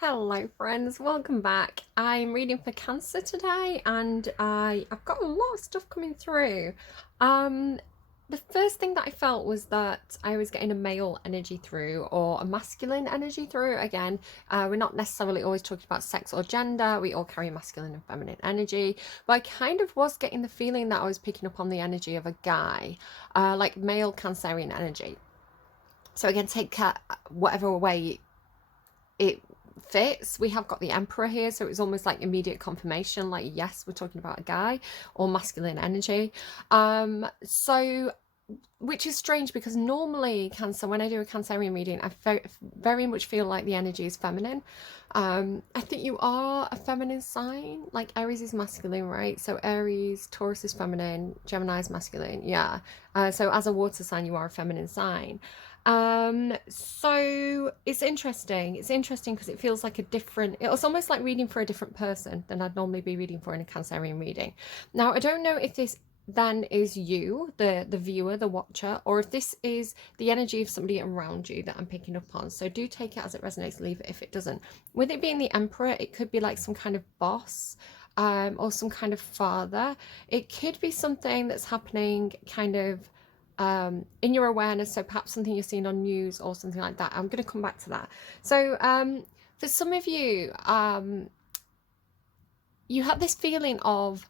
Hello friends, welcome back. I'm reading for Cancer today and I've got a lot of stuff coming through. Um the first thing that I felt was that I was getting a male energy through or a masculine energy through. Again, we're not necessarily always talking about sex or gender. We all carry masculine and feminine energy. But I kind of was getting the feeling that I was picking up on the energy of a guy, like male Cancerian energy. So again, take whatever way it fits. We have got the Emperor here, so it was almost like immediate confirmation, like yes, we're talking about a guy or masculine energy. So which is strange because normally Cancer, when I do a Cancerian reading, I very much feel like the energy is feminine. I think you are a feminine sign. Like Aries is masculine, right? So Aries, Taurus is feminine, Gemini is masculine. Yeah. So as a water sign, you are a feminine sign. So it's interesting. It's interesting because it feels like a different, it was almost like reading for a different person than I'd normally be reading for in a Cancerian reading. Now, I don't know if this then is you, the viewer, the watcher, or if this is the energy of somebody around you that I'm picking up on. So do take it as it resonates, leave it if it doesn't. With it being the Emperor, it could be like some kind of boss, or some kind of father. It could be something that's happening kind of in your awareness, so perhaps something you're seeing on news or something like that. I'm going to come back to that. So for some of you, you have this feeling of,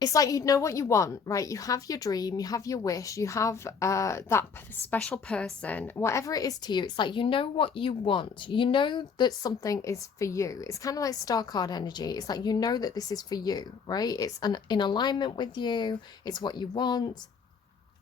it's like you know what you want, right? You have your dream, you have your wish, you have that special person, whatever it is to you. It's like you know what you want. You know that something is for you. It's kind of like star card energy. It's like you know that this is for you, right? It's in alignment with you. It's what you want.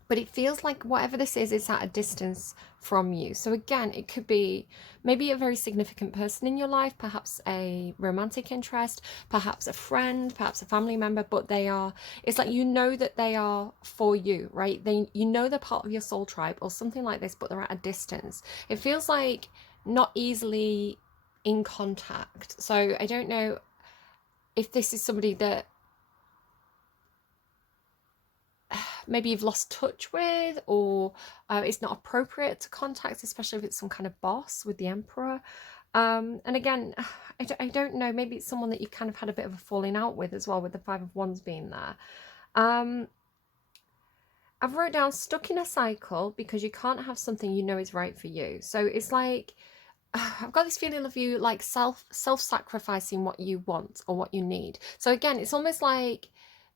But it feels like whatever this is, it's at a distance from you. So again, it could be maybe a very significant person in your life, perhaps a romantic interest, perhaps a friend, perhaps a family member, but it's like you know that they are for you, right? You know they're part of your soul tribe or something like this, but they're at a distance. It feels like not easily in contact. So I don't know if this is somebody that maybe you've lost touch with, or it's not appropriate to contact, especially if it's some kind of boss with the Emperor. And again, I don't know, maybe it's someone that you kind of had a bit of a falling out with as well, with the Five of Wands being there. I've wrote down stuck in a cycle because you can't have something you know is right for you. So it's like, I've got this feeling of you like self-sacrificing what you want or what you need. So again, it's almost like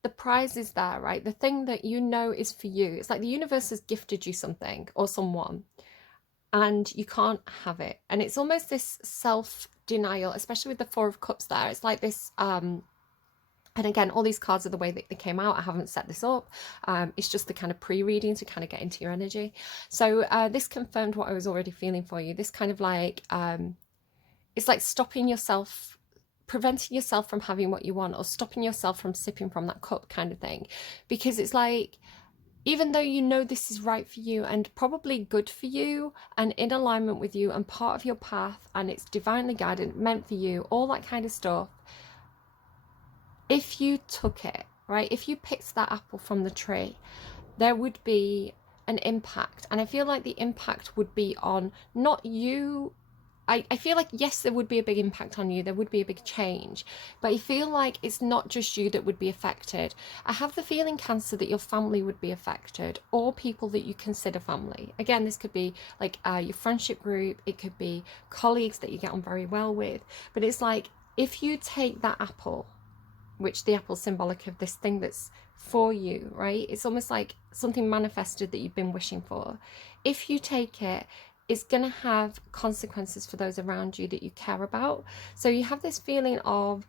the prize is there, right? The thing that you know is for you. It's like the universe has gifted you something or someone and you can't have it. And it's almost this self-denial, especially with the Four of Cups there. It's like this and again, all these cards are the way that they came out. I haven't set this up. It's just the kind of pre-reading to kind of get into your energy. So this confirmed what I was already feeling for you. This kind of like, it's like stopping yourself, preventing yourself from having what you want, or stopping yourself from sipping from that cup kind of thing. Because it's like, even though you know this is right for you and probably good for you and in alignment with you and part of your path and it's divinely guided, meant for you, all that kind of stuff, if you took it, right, if you picked that apple from the tree, there would be an impact. And I feel like the impact would be on not you. I feel like, yes, there would be a big impact on you. There would be a big change. But I feel like it's not just you that would be affected. I have the feeling, Cancer, that your family would be affected, or people that you consider family. Again, this could be like your friendship group. It could be colleagues that you get on very well with. But it's like, if you take that apple, which the apple's symbolic of this thing that's for you, right? It's almost like something manifested that you've been wishing for. If you take it, it's going to have consequences for those around you that you care about. So you have this feeling of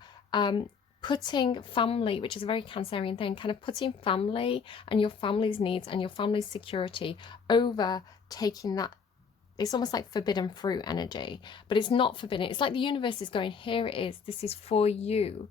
putting family, which is a very Cancerian thing, kind of putting family and your family's needs and your family's security over taking that. It's almost like forbidden fruit energy, but it's not forbidden. It's like the universe is going, here it is, this is for you.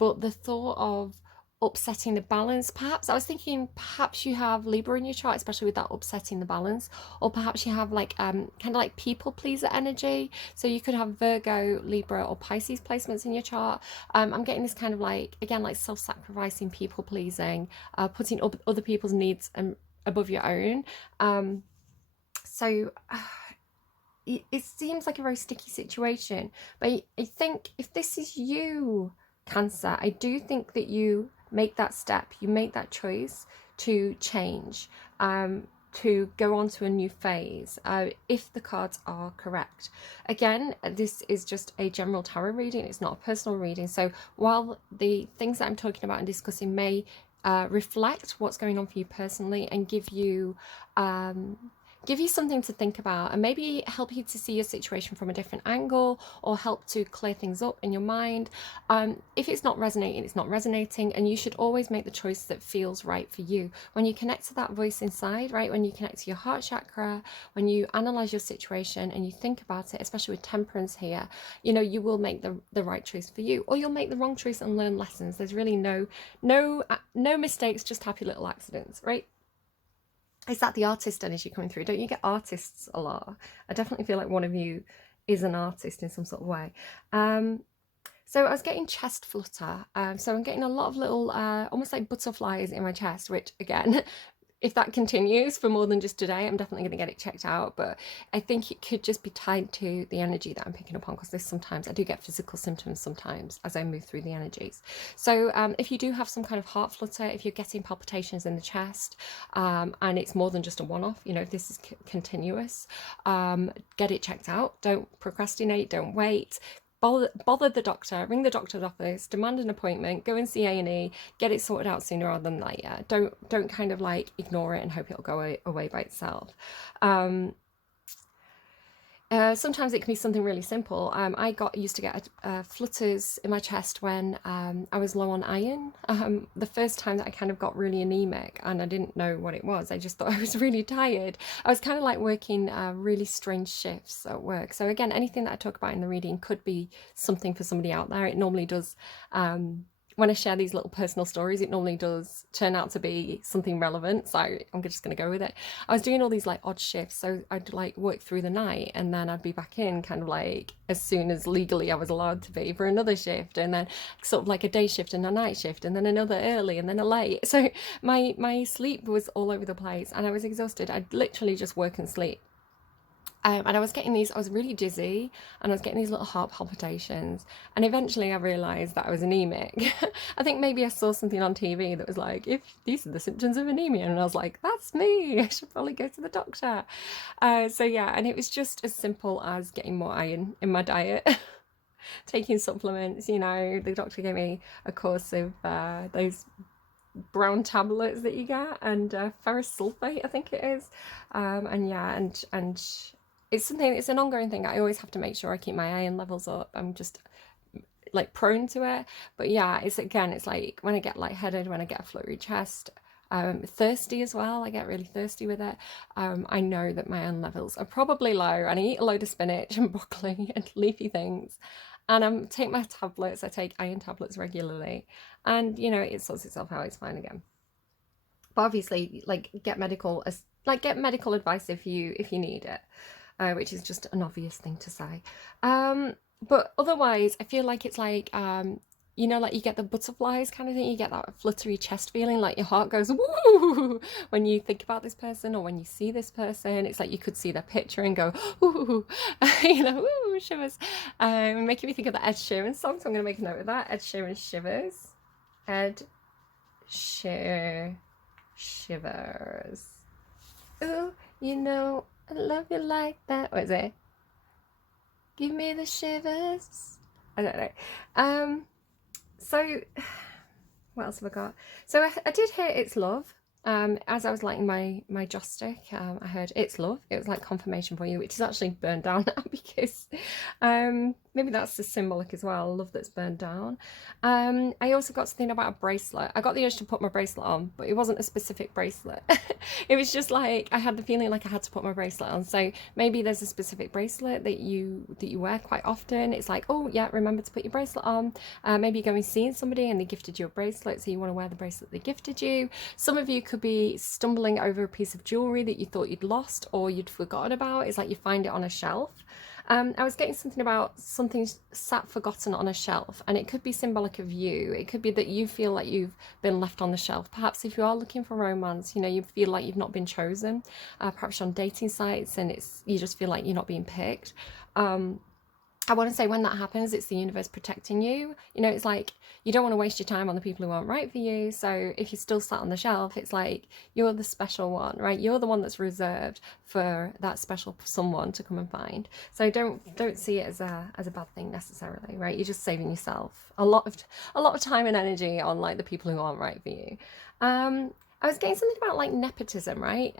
But the thought of upsetting the balance, perhaps I was thinking, perhaps you have Libra in your chart, especially with that upsetting the balance, or perhaps you have like kind of like people pleaser energy. So you could have Virgo, Libra, or Pisces placements in your chart. I'm getting this kind of like, again, like self-sacrificing, people pleasing, putting other people's needs above your own. So it seems like a very sticky situation. But I think if this is you, Cancer, I do think that you make that step, you make that choice to change, to go on to a new phase, if the cards are correct. Again, this is just a general tarot reading, it's not a personal reading. So while the things that I'm talking about and discussing may reflect what's going on for you personally and give you something to think about, and maybe help you to see your situation from a different angle, or help to clear things up in your mind. If it's not resonating, it's not resonating, and you should always make the choice that feels right for you. When you connect to that voice inside, right, when you connect to your heart chakra, when you analyze your situation and you think about it, especially with Temperance here, you know, you will make the right choice for you, or you'll make the wrong choice and learn lessons. There's really no mistakes, just happy little accidents, right? Is that the artist energy coming through? Don't you get artists a lot? I definitely feel like one of you is an artist in some sort of way. So I was getting chest flutter. So I'm getting a lot of little, almost like butterflies in my chest, which again, if that continues for more than just today, I'm definitely going to get it checked out. But I think it could just be tied to the energy that I'm picking up on, because this sometimes I do get physical symptoms sometimes as I move through the energies. So if you do have some kind of heart flutter, if you're getting palpitations in the chest, and it's more than just a one-off, you know, if this is continuous, get it checked out. Don't procrastinate, don't wait. Bother the doctor, ring the doctor's office, demand an appointment, go and see A&E, get it sorted out sooner rather than later. Don't kind of like ignore it and hope it'll go away by itself. Sometimes it can be something really simple. I used to get flutters in my chest when I was low on iron. The first time that I kind of got really anemic and I didn't know what it was. I just thought I was really tired. I was kind of like working really strange shifts at work. So again, anything that I talk about in the reading could be something for somebody out there. It normally does. When I share these little personal stories, it normally does turn out to be something relevant. So I'm just going to go with it. I was doing all these like odd shifts. So I'd like work through the night and then I'd be back in kind of like as soon as legally I was allowed to be for another shift. And then sort of like a day shift and a night shift and then another early and then a late. So my sleep was all over the place and I was exhausted. I'd literally just work and sleep. And I was getting these, I was really dizzy and I was getting these little heart palpitations. And eventually I realised that I was anemic. I think maybe I saw something on TV that was like, if these are the symptoms of anemia. And I was like, that's me. I should probably go to the doctor. So yeah, and it was just as simple as getting more iron in my diet. Taking supplements, you know, the doctor gave me a course of those brown tablets that you get, and ferrous sulfate, I think it is. And yeah, and it's an ongoing thing. I always have to make sure I keep my iron levels up. I'm just like prone to it. But yeah, it's like when I get lightheaded, when I get a fluttery chest, thirsty as well, I get really thirsty with it. I know that my iron levels are probably low, and I eat a load of spinach and broccoli and leafy things. And I take my tablets, I take iron tablets regularly. And, you know, it sorts itself out, it's fine again. But obviously, like, get medical advice if you need it. Which is just an obvious thing to say. But otherwise, I feel like it's like, you know, like you get the butterflies kind of thing. You get that fluttery chest feeling, like your heart goes woo when you think about this person or when you see this person. It's like you could see their picture and go ooh, you know, ooh, shivers. Making me think of the Ed Sheeran song, so I'm going to make a note of that. Ed Sheeran Shivers. Ed Shivers. Ooh, you know, I love you like that. What is it? Give me the shivers. I don't know. So what else have I got? So I did hear It's Love. As I was lighting my joss stick, I heard It's Love. It was like confirmation for you, which is actually burned down now because maybe that's just symbolic as well, love that's burned down. I also got to think about a bracelet. I got the urge to put my bracelet on, but it wasn't a specific bracelet. It was just like I had the feeling like I had to put my bracelet on. So maybe there's a specific bracelet that you wear quite often. It's like, oh yeah, remember to put your bracelet on. Maybe you're going seeing somebody and they gifted you a bracelet, so you want to wear the bracelet they gifted you. Some of you could be stumbling over a piece of jewelry that you thought you'd lost or you'd forgotten about. It's like you find it on a shelf. I was getting something about something sat forgotten on a shelf, and it could be symbolic of you. It could be that you feel like you've been left on the shelf. Perhaps if you are looking for romance, you know, you feel like you've not been chosen. Perhaps on dating sites, and you just feel like you're not being picked. I want to say when that happens, it's the universe protecting you. You know, it's like you don't want to waste your time on the people who aren't right for you. So if you're still sat on the shelf, it's like you're the special one, right? You're the one that's reserved for that special someone to come and find. So don't see it as a bad thing necessarily, right? You're just saving yourself a lot of time and energy on like the people who aren't right for you. I was getting something about like nepotism, right?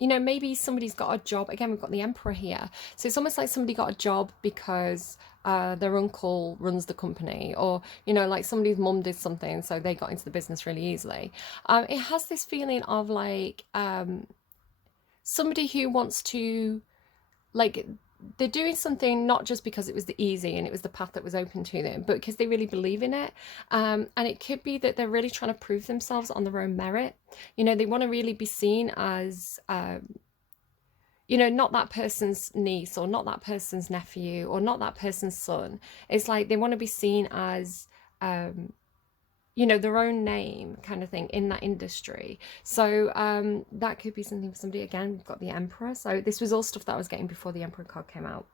You know, maybe somebody's got a job. Again, we've got the Emperor here. So it's almost like somebody got a job because their uncle runs the company, or, you know, like somebody's mum did something, so they got into the business really easily. It has this feeling of like somebody who wants to, like, they're doing something not just because it was the easy and it was the path that was open to them, but because they really believe in it. And it could be that they're really trying to prove themselves on their own merit. You know, they want to really be seen as, you know, not that person's niece or not that person's nephew or not that person's son. It's like they want to be seen as, you know, their own name kind of thing in that industry. So that could be something for somebody. Again, we've got the Emperor. So this was all stuff that I was getting before the Emperor card came out.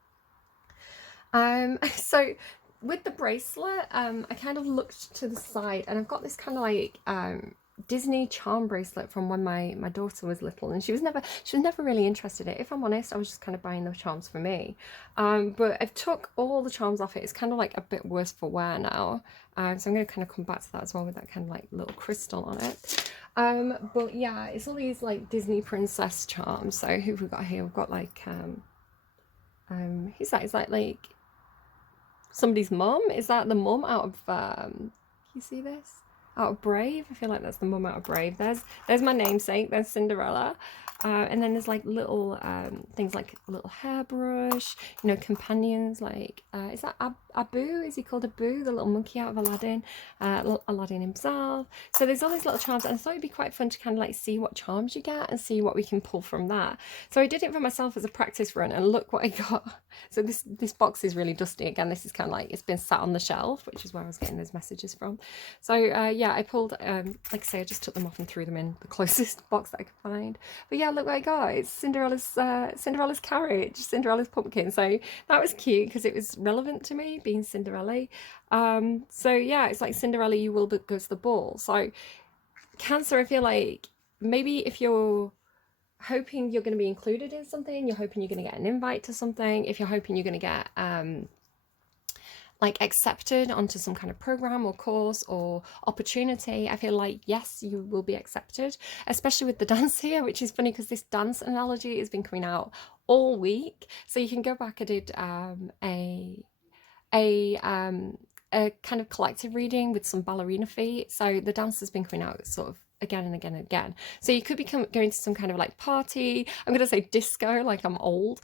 So with the bracelet, I kind of looked to the side, and I've got this kind of like Disney charm bracelet from when my daughter was little, and she was never really interested in it. If I'm honest, I was just kind of buying the charms for me. But I've took all the charms off it. It's kind of like a bit worse for wear now. So I'm going to kind of come back to that as well with that kind of like little crystal on it. But yeah, it's all these like Disney princess charms. So who have we got here? We've got like who's that? Is that like somebody's mum? Is that the mum out of can you see this? Out of Brave? I feel like that's the mum out of Brave. There's my namesake. There's Cinderella. And then there's like little things like a little hairbrush, you know, companions like, is that Abu? Is he called Abu? The little monkey out of Aladdin, Aladdin himself. So there's all these little charms, and I thought it'd be quite fun to kind of like see what charms you get and see what we can pull from that. So I did it for myself as a practice run, and look what I got. So this box is really dusty. Again, this is kind of like, it's been sat on the shelf, which is where I was getting those messages from. So yeah, I pulled, like I say, I just took them off and threw them in the closest box that I could find. But yeah, look what I got. It's Cinderella's carriage, Cinderella's pumpkin. So that was cute because it was relevant to me being Cinderella. So yeah, it's like Cinderella, you will go to the ball. So Cancer, I feel like maybe if you're hoping you're going to be included in something, you're hoping you're going to get an invite to something, if you're hoping you're going to get like accepted onto some kind of program or course or opportunity, I feel like yes, you will be accepted, especially with the dance here, which is funny because this dance analogy has been coming out all week. So you can go back. I did a kind of collective reading with some ballerina feet. So the dance has been coming out sort of again and again and again. So you could be going to some kind of like party, I'm going to say disco, like I'm old,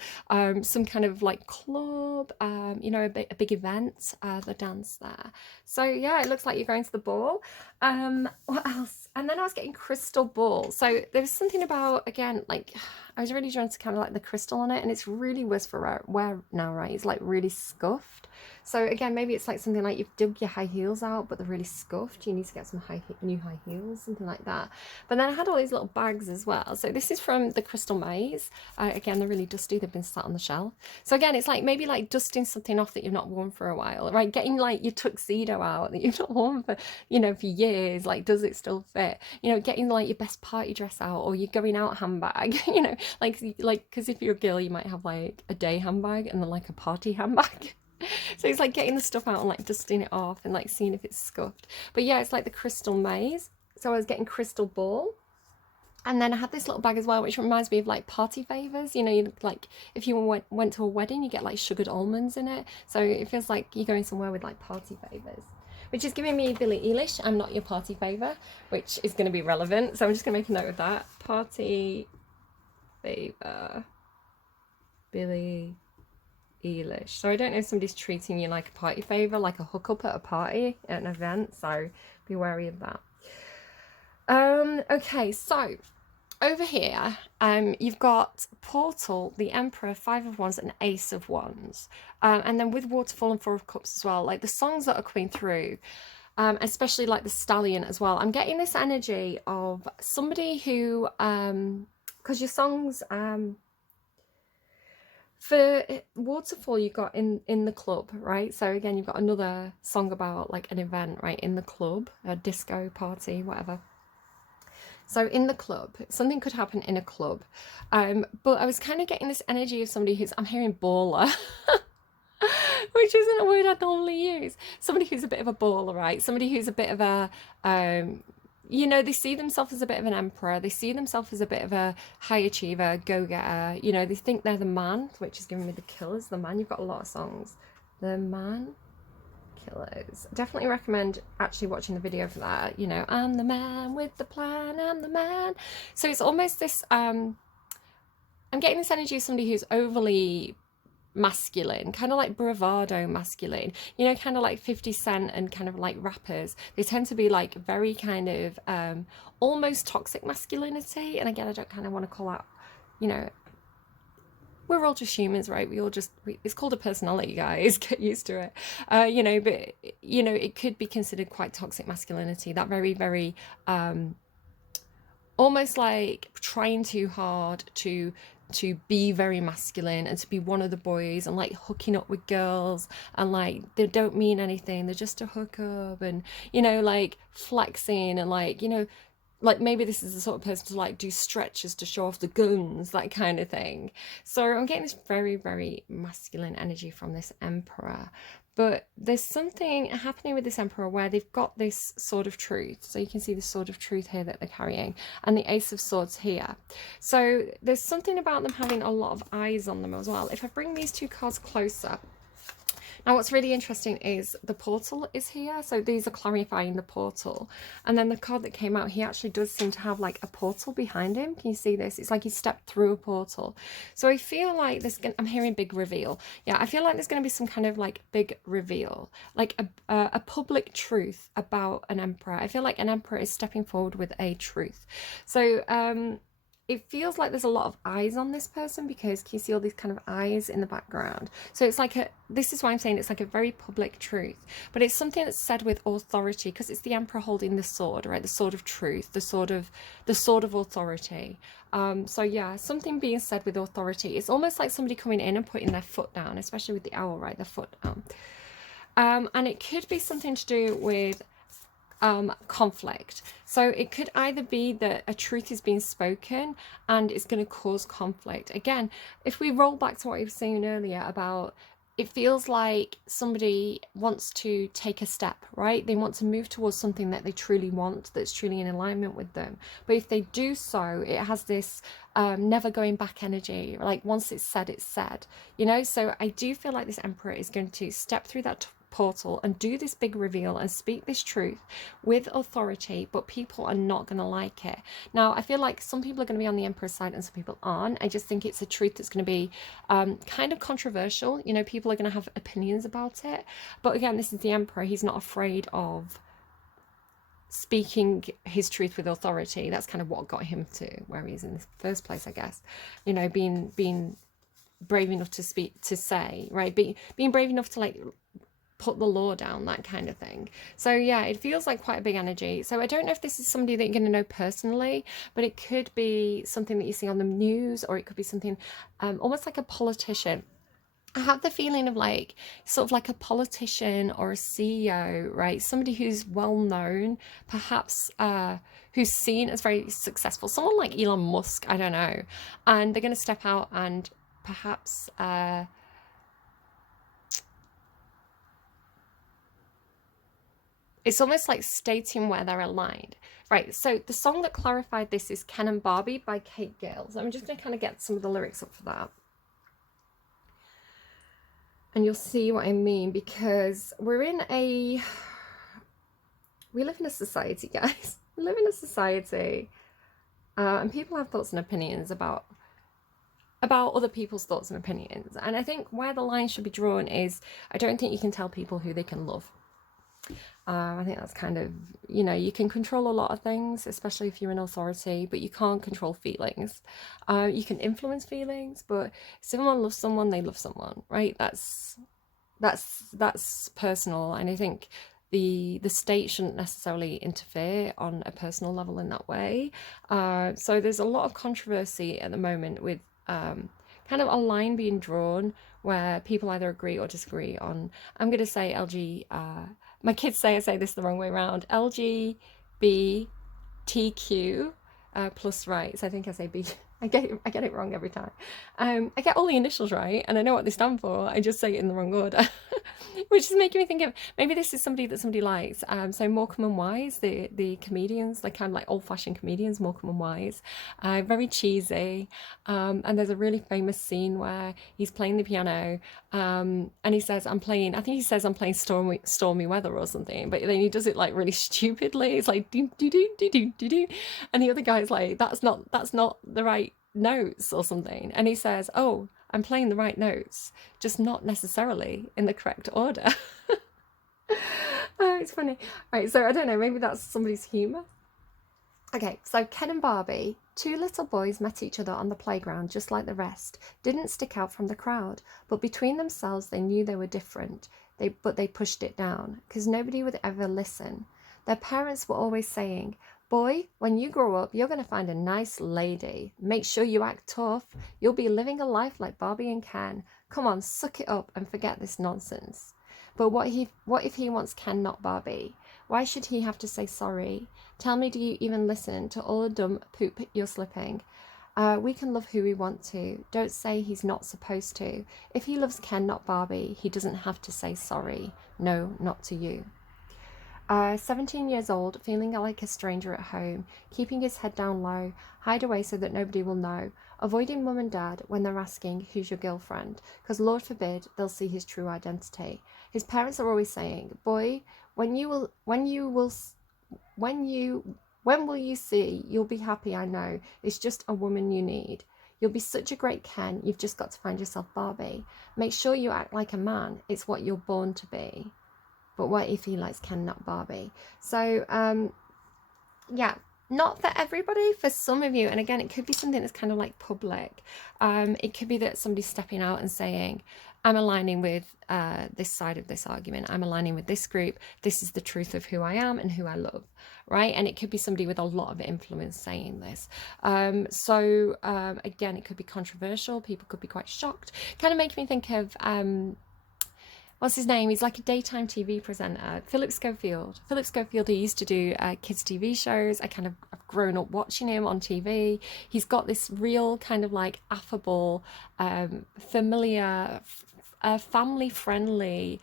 some kind of like club, you know, a big event, the dance there. So yeah, it looks like you're going to the ball. What else? And then I was getting crystal ball. So there was something about, again, like I was really drawn to kind of like the crystal on it, and it's really worse for wear now, right? It's like really scuffed. So again, maybe it's like something like you've dug your high heels out, but they're really scuffed. You need to get some new high heels, something like that. But then I had all these little bags as well. So this is from the Crystal Maze. Again, they're really dusty. They've been sat on the shelf. So again, it's like maybe like dusting something off that you've not worn for a while, right? Getting like your tuxedo out that you've not worn for, you know, for years. Like, does it still fit? You know, getting like your best party dress out, or your going out handbag, you know, like, because if you're a girl, you might have like a day handbag and then like a party handbag. So it's like getting the stuff out and like dusting it off and like seeing if it's scuffed. But yeah, it's like the Crystal Maze. So I was getting crystal ball. And then I had this little bag as well, which reminds me of like party favors. You know, you like if you went to a wedding, you get like sugared almonds in it. So it feels like you're going somewhere with like party favors, which is giving me Billie Eilish. I'm not your party favor, which is going to be relevant. So I'm just going to make a note of that. Party favor, Billie Eilish. So I don't know if somebody's treating you like a party favor, like a hookup at a party, at an event. So be wary of that. Okay, so over here, you've got Portal, the Emperor, Five of Wands, and Ace of Wands. And then with Waterfall and Four of Cups as well, like the songs that are coming through, especially like the Stallion as well. I'm getting this energy of somebody who, because your songs, for Waterfall, you got in the club, right? So again, you've got another song about like an event, right? In the club, a disco party, whatever. So in the club, something could happen in a club. But I was kind of getting this energy of somebody who's, I'm hearing baller, which isn't a word I normally use. Somebody who's a bit of a baller, right? Somebody who's a bit of a, you know, they see themselves as a bit of an emperor. They see themselves as a bit of a high achiever, go-getter. You know, they think they're the man, which is giving me the Killers, the man. You've got a lot of songs. The man. Killers. Definitely recommend actually watching the video for that. You know, I'm the man with the plan, I'm the man. So it's almost this, I'm getting this energy of somebody who's overly masculine, kind of like bravado masculine, you know, kind of like 50 Cent and kind of like rappers. They tend to be like very kind of almost toxic masculinity. And again, I don't kind of want to call out, you know, we're all just humans, right? It's called a personality, guys. Get used to it. You know, but, you know, it could be considered quite toxic masculinity. That very, very, almost like trying too hard to be very masculine and to be one of the boys and like hooking up with girls and like they don't mean anything. They're just a hookup and, you know, like flexing and like, you know, like maybe this is the sort of person to like do stretches to show off the guns, that kind of thing. So I'm getting this very, very masculine energy from this Emperor. But there's something happening with this Emperor where they've got this Sword of Truth. So you can see the Sword of Truth here that they're carrying and the Ace of Swords here. So there's something about them having a lot of eyes on them as well. If I bring these two cards closer, now what's really interesting is the portal is here. So these are clarifying the portal. And then the card that came out, he actually does seem to have like a portal behind him. Can you see this? It's like he stepped through a portal. So I feel like I'm hearing big reveal. Yeah, I feel like there's going to be some kind of like big reveal, like a public truth about an emperor. I feel like an emperor is stepping forward with a truth. So, it feels like there's a lot of eyes on this person because can you see all these kind of eyes in the background? So it's like this is why I'm saying it's like a very public truth, but it's something that's said with authority because it's the Emperor holding the sword, right? The sword of truth, the sword of authority. So yeah, something being said with authority. It's almost like somebody coming in and putting their foot down, especially with the owl, right? The foot down. And it could be something to do with conflict. So it could either be that a truth is being spoken and it's going to cause conflict. Again, if we roll back to what I was saying earlier about it feels like somebody wants to take a step, right? They want to move towards something that they truly want, that's truly in alignment with them. But if they do so, it has this never going back energy. Like once it's said, you know? So I do feel like this Emperor is going to step through that portal and do this big reveal and speak this truth with authority, but people are not going to like it. Now, I feel like some people are going to be on the Emperor's side and some people aren't. I just think it's a truth that's going to be kind of controversial. You know, people are going to have opinions about it. But again, this is the Emperor. He's not afraid of speaking his truth with authority. That's kind of what got him to where he is in the first place, I guess. You know, being brave enough to speak, to say, right? Being brave enough to like put the law down, that kind of thing. So yeah, it feels like quite a big energy. So I don't know if this is somebody that you're going to know personally, but it could be something that you see on the news, or it could be something almost like a politician. I have the feeling of like sort of like a politician or a CEO, right? Somebody who's well known, perhaps who's seen as very successful, someone like Elon Musk, I don't know, and they're going to step out and perhaps it's almost like stating where they're aligned. Right, so the song that clarified this is Ken and Barbie by Gill. So I'm just going to kind of get some of the lyrics up for that. And you'll see what I mean, because we live in a society, guys. We live in a society. And people have thoughts and opinions about other people's thoughts and opinions. And I think where the line should be drawn is, I don't think you can tell people who they can love. I think that's kind of, you know, you can control a lot of things, especially if you're in authority, but you can't control feelings. You can influence feelings, but if someone loves someone, they love someone, right? That's personal, and I think the state shouldn't necessarily interfere on a personal level in that way. So there's a lot of controversy at the moment with kind of a line being drawn where people either agree or disagree on. I'm going to say LG. My kids say I say this the wrong way around. LGBTQ plus rights. I think I say B. I get it wrong every time. I get all the initials right, and I know what they stand for. I just say it in the wrong order, which is making me think of maybe this is somebody that somebody likes. So Morecambe and Wise, the comedians, like kind of like old fashioned comedians, Morecambe and Wise, very cheesy. And there's a really famous scene where he's playing the piano, and he says, "I'm playing." I think he says, "I'm playing stormy weather" or something, but then he does it like really stupidly. It's like do do do do do do do, and the other guy's like, "That's not the right notes" or something, and he says, "Oh, I'm playing the right notes, just not necessarily in the correct order." Oh, it's funny. Right, so I don't know, maybe that's somebody's humour. Okay, so Ken and Barbie, two little boys, met each other on the playground just like the rest, didn't stick out from the crowd, but between themselves they knew they were different, but they pushed it down, because nobody would ever listen. Their parents were always saying, "Boy, when you grow up, you're going to find a nice lady. Make sure you act tough. You'll be living a life like Barbie and Ken. Come on, suck it up and forget this nonsense." But what if he wants Ken, not Barbie? Why should he have to say sorry? Tell me, do you even listen to all the dumb poop you're slipping? We can love who we want to. Don't say he's not supposed to. If he loves Ken, not Barbie, he doesn't have to say sorry. No, not to you. 17 years old, feeling like a stranger at home, keeping his head down low, hide away so that nobody will know, avoiding mum and dad when they're asking, "Who's your girlfriend?" because Lord forbid they'll see his true identity. His parents are always saying, "Boy, when will you see? You'll be happy, I know. It's just a woman you need. You'll be such a great Ken, you've just got to find yourself Barbie. Make sure you act like a man, it's what you're born to be." But what if he likes Ken, not Barbie? So, yeah, not for everybody, for some of you. And again, it could be something that's kind of like public. It could be that somebody's stepping out and saying, "I'm aligning with this side of this argument. I'm aligning with this group. This is the truth of who I am and who I love," right? And it could be somebody with a lot of influence saying this. Again, it could be controversial. People could be quite shocked. Kind of makes me think of what's his name? He's like a daytime TV presenter. Philip Schofield. Philip Schofield, he used to do kids' TV shows. I've grown up watching him on TV. He's got this real kind of like affable, familiar, family-friendly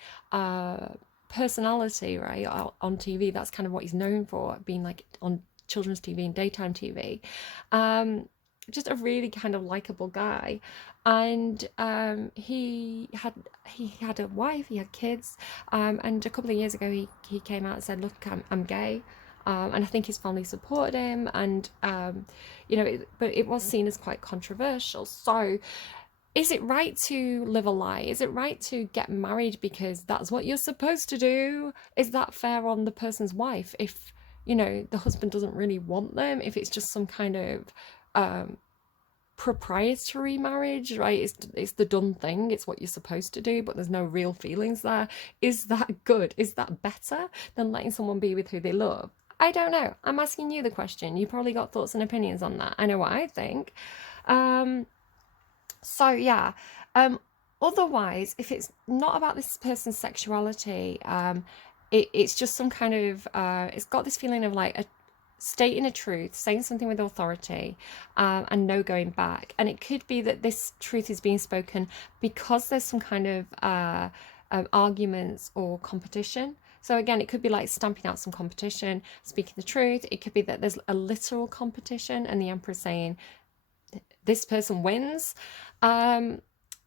personality, right? On TV. That's kind of what he's known for, being like on children's TV and daytime TV. Just a really kind of likable guy, and he had a wife, he had kids, and a couple of years ago he came out and said, "Look, I'm gay," and I think his family supported him, and but it was seen as quite controversial. So is it right to live a lie? Is it right to get married because that's what you're supposed to do? Is that fair on the person's wife if the husband doesn't really want them, if it's just some kind of proprietary marriage, right? It's the done thing, it's what you're supposed to do, but there's no real feelings there. Is that good? Is that better than letting someone be with who they love? I don't know. I'm asking you the question. You probably got thoughts and opinions on that. I know what I think. So yeah. Otherwise, if it's not about this person's sexuality, it's just some kind of it's got this feeling of like stating a truth, saying something with authority, and no going back. And it could be that this truth is being spoken because there's some kind of arguments or competition. So again, it could be like stamping out some competition, speaking the truth. It could be that there's a literal competition and the emperor's saying, "This person wins."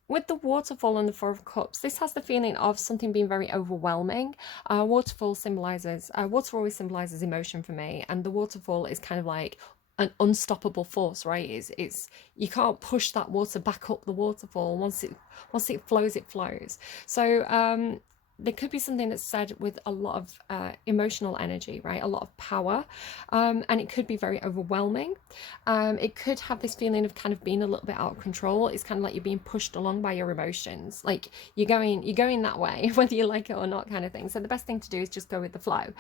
With the waterfall and the Four of Cups, this has the feeling of something being very overwhelming. Water always symbolizes emotion for me, and the waterfall is kind of like an unstoppable force, right? It's you can't push that water back up the waterfall. Once it flows, it flows. So there could be something that's said with a lot of emotional energy, right? A lot of power, and it could be very overwhelming. It could have this feeling of kind of being a little bit out of control. It's kind of like you're being pushed along by your emotions, like you're going that way, whether you like it or not, kind of thing. So the best thing to do is just go with the flow.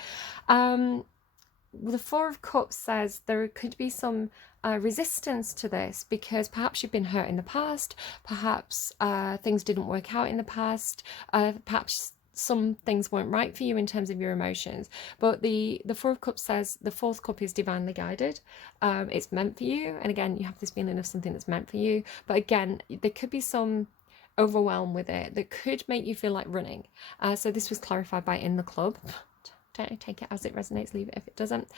The Four of Cups says there could be some resistance to this because perhaps you've been hurt in the past, perhaps things didn't work out in the past, perhaps some things weren't right for you in terms of your emotions. But the Four of Cups says the fourth cup is divinely guided. It's meant for you. And again, you have this feeling of something that's meant for you. But again, there could be some overwhelm with it that could make you feel like running. So this was clarified by in the club. Take it as it resonates, leave it if it doesn't.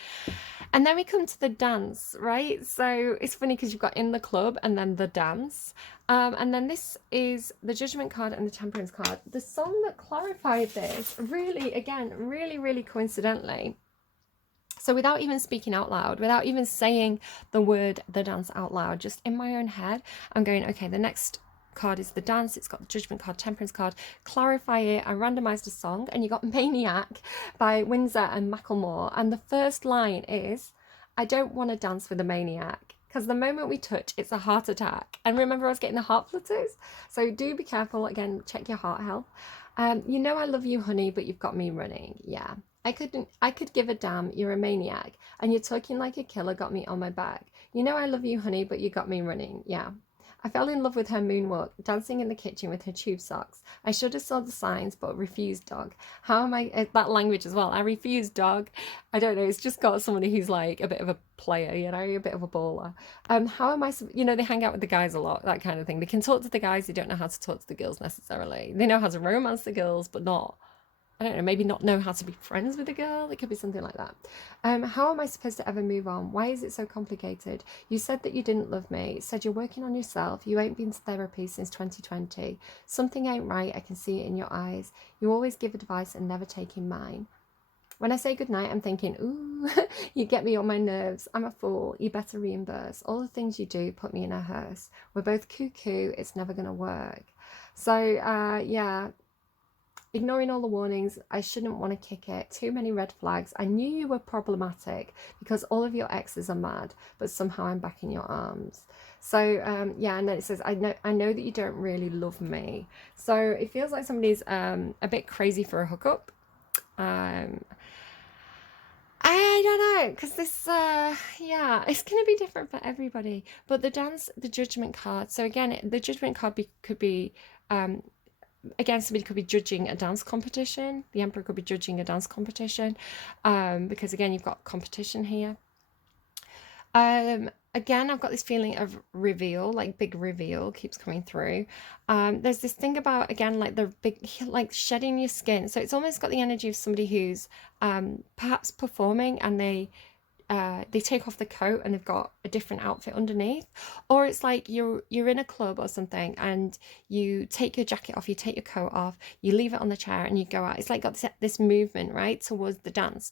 And then we come to the dance, right? So it's funny because you've got in the club and then the dance. And then this is the Judgment card and the Temperance card. The song that clarified this, really, again, really coincidentally. So without even speaking out loud, without even saying the word the dance out loud, just in my own head, I'm going, okay, the next card is the dance. It's got the Judgment card, Temperance card. Clarify it. I randomized a song and you got Maniac by Windsor and Maklemore. And the first line is, I don't want to dance with a maniac because the moment we touch, it's a heart attack. And remember, I was getting the heart flutters. So do be careful. Again, check your heart health. You know I love you, honey, but you've got me running. Yeah. I could give a damn, you're a maniac. And you're talking like a killer, got me on my back. You know I love you, honey, but you got me running. Yeah. I fell in love with her moonwalk, dancing in the kitchen with her tube socks. I should have saw the signs, but refused, dog. How am I, that language as well, I refuse, dog. I don't know, it's just got somebody who's like a bit of a player, you know, a bit of a baller. How am I, you know, they hang out with the guys a lot, that kind of thing. They can talk to the guys, they don't know how to talk to the girls necessarily. They know how to romance the girls, but not, I don't know, maybe not know how to be friends with a girl. It could be something like that. How am I supposed to ever move on? Why is it so complicated? You said that you didn't love me. Said you're working on yourself. You ain't been to therapy since 2020. Something ain't right. I can see it in your eyes. You always give advice and never taking mine. When I say goodnight, I'm thinking, ooh, you get me on my nerves. I'm a fool. You better reimburse. All the things you do put me in a hearse. We're both cuckoo. It's never going to work. So, yeah. Ignoring all the warnings, I shouldn't want to kick it. Too many red flags. I knew you were problematic because all of your exes are mad, but somehow I'm back in your arms. So yeah, and then it says, I know that you don't really love me. So it feels like somebody's a bit crazy for a hookup. I don't know, because this, yeah, it's going to be different for everybody. But the dance, the Judgment card. So again, the Judgment card could be again, somebody could be judging a dance competition. The Emperor could be judging a dance competition, because again, you've got competition here. Again, I've got this feeling of reveal, like big reveal keeps coming through. There's this thing about, again, like the big, like shedding your skin. So it's almost got the energy of somebody who's perhaps performing and they take off the coat and they've got a different outfit underneath, or it's like you're in a club or something and you take your jacket off, you take your coat off, you leave it on the chair and you go out. It's like got this movement, right, towards the dance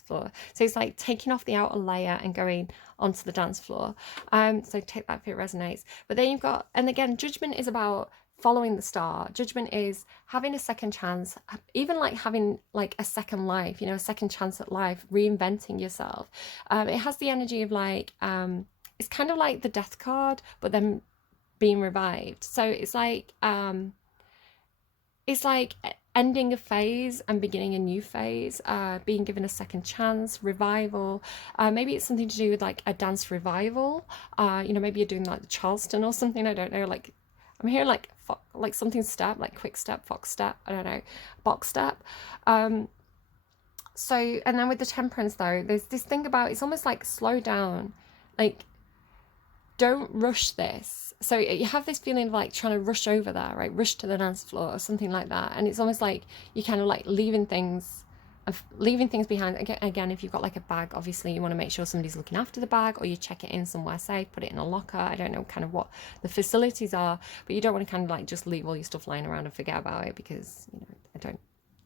floor. So it's like taking off the outer layer and going onto the dance floor. So take that if it resonates. But then you've got, and again, Judgment is about following the star. Judgment is having a second chance, even like having like a second life, you know, a second chance at life, reinventing yourself. It has the energy of like, it's kind of like the death card, but then being revived. So it's like ending a phase and beginning a new phase, being given a second chance, revival. Maybe it's something to do with like a dance revival. You know, maybe you're doing like the Charleston or something, I don't know, like I'm hearing like something step, like quick step, fox step, I don't know, box step. So, and then with the Temperance though, there's this thing about, it's almost like slow down, like don't rush this. So you have this feeling of like trying to rush over there, right? Rush to the dance floor or something like that. And it's almost like you kind of like leaving things behind. Again, if you've got like a bag, obviously you want to make sure somebody's looking after the bag, or you check it in somewhere safe, put it in a locker. I don't know kind of what the facilities are, but you don't want to kind of like just leave all your stuff lying around and forget about it, because, you know,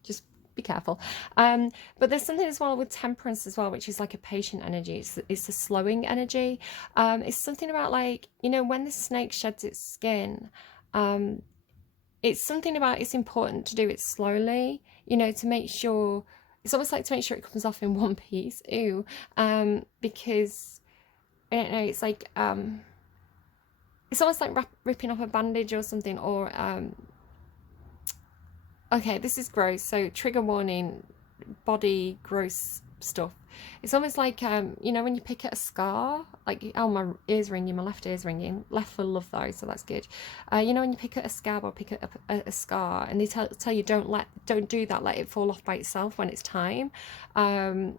just be careful. But there's something as well with Temperance as well, which is like a patient energy. It's a slowing energy. It's something about like, you know, when the snake sheds its skin, it's something about it's important to do it slowly, you know, to make sure, it's almost like to make sure it comes off in one piece. Ew. Because I don't know, it's like it's almost like ripping off a bandage or something, or okay, this is gross, so trigger warning, body gross stuff. It's almost like you know, when you pick at a scar, like, oh, my ear's ringing, my left ear's ringing, left for love though, so that's good. You know, when you pick at a scab or pick at a scar, and they tell you don't do that, let it fall off by itself when it's time,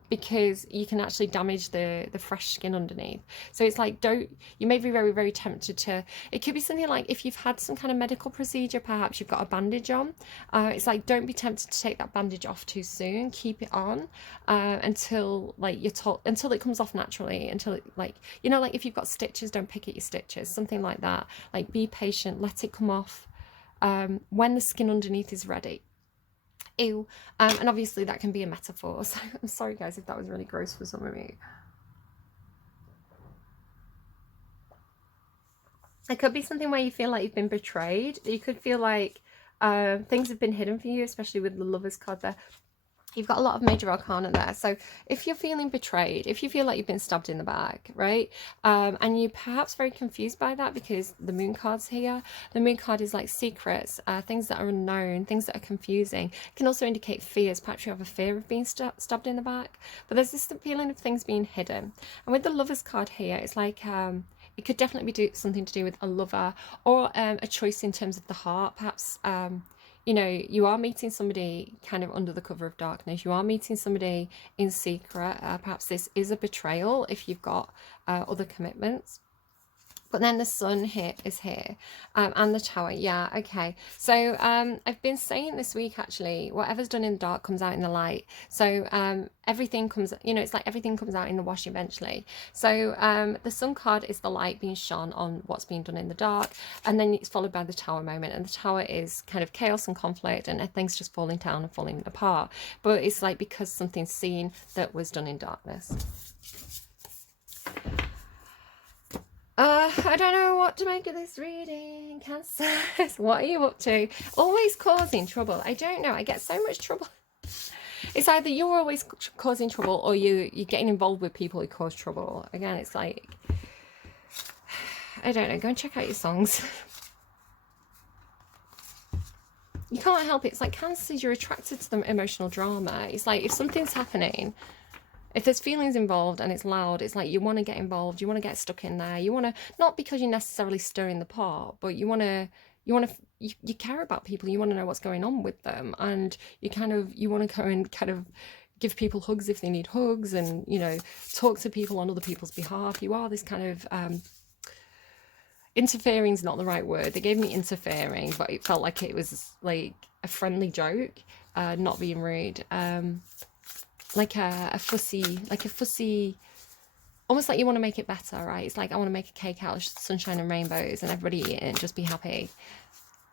because you can actually damage the fresh skin underneath. So it's like, you may be very, very tempted to, it could be something like if you've had some kind of medical procedure, perhaps you've got a bandage on, it's like, don't be tempted to take that bandage off too soon, keep it on until like you're told, until it comes off naturally, until it, like, you know, like if you've got stitches, don't pick at your stitches, something like that. Like, be patient, let it come off when the skin underneath is ready. Ew. And obviously that can be a metaphor, so I'm sorry guys if that was really gross for some of you. It could be something where you feel like you've been betrayed. You could feel like things have been hidden from you, especially with the Lovers card there. You've got a lot of major arcana there. So if you're feeling betrayed, if you feel like you've been stabbed in the back, right? And you're perhaps very confused by that because the moon card's here. The moon card is like secrets, things that are unknown, things that are confusing. It can also indicate fears. Perhaps you have a fear of being stabbed in the back. But there's this feeling of things being hidden. And with the Lovers card here, it's like it could definitely be something to do with a lover, or a choice in terms of the heart. Perhaps you know, you are meeting somebody kind of under the cover of darkness. You are meeting somebody in secret. Perhaps this is a betrayal if you've got other commitments. But then the sun here is here, and the tower. Yeah, okay. So I've been saying this week, actually, whatever's done in the dark comes out in the light. So everything comes, you know, it's like everything comes out in the wash eventually. So the sun card is the light being shone on what's being done in the dark, and then it's followed by the tower moment. And the tower is kind of chaos and conflict, and things just falling down and falling apart. But it's like because something's seen that was done in darkness. I don't know what to make of this reading, Cancer. What are you up to? Always causing trouble. I don't know. I get so much trouble. It's either you're always causing trouble or you're getting involved with people who cause trouble. Again, it's like, I don't know. Go and check out your songs. You can't help it. It's like Cancer, you're attracted to the emotional drama. It's like if something's happening, if there's feelings involved and it's loud, it's like you want to get involved, you want to get stuck in there, you want to, not because you're necessarily stirring the pot, but you care about people, you want to know what's going on with them, and you want to go and kind of give people hugs if they need hugs, and, you know, talk to people on other people's behalf. You are this kind of interfering's not the right word. They gave me interfering, but it felt like it was like a friendly joke, not being rude. Like a fussy, almost like you want to make it better, right? It's like, I want to make a cake out of sunshine and rainbows and everybody eat it and just be happy.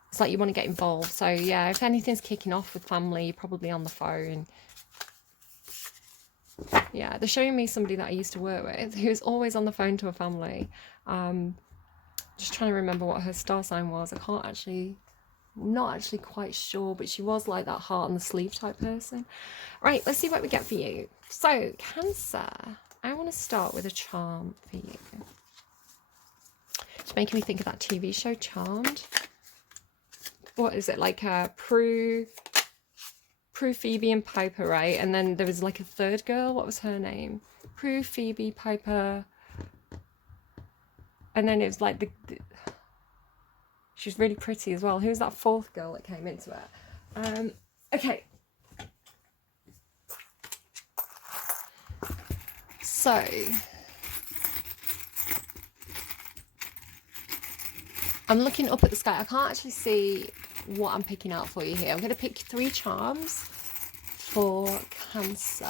It's like you want to get involved. So yeah, if anything's kicking off with family, you're probably on the phone. Yeah, they're showing me somebody that I used to work with who's always on the phone to a family. Just trying to remember what her star sign was. Not actually quite sure, but she was like that heart on the sleeve type person. Right, let's see what we get for you. So, Cancer, I want to start with a charm for you. It's making me think of that TV show, Charmed. What is it, like Prue, Phoebe and Piper, right? And then there was like a third girl. What was her name? Prue, Phoebe, Piper. And then it was like the she's really pretty as well. Who was that fourth girl that came into it? Okay. So, I'm looking up at the sky. I can't actually see what I'm picking out for you here. I'm going to pick 3 charms for Cancer.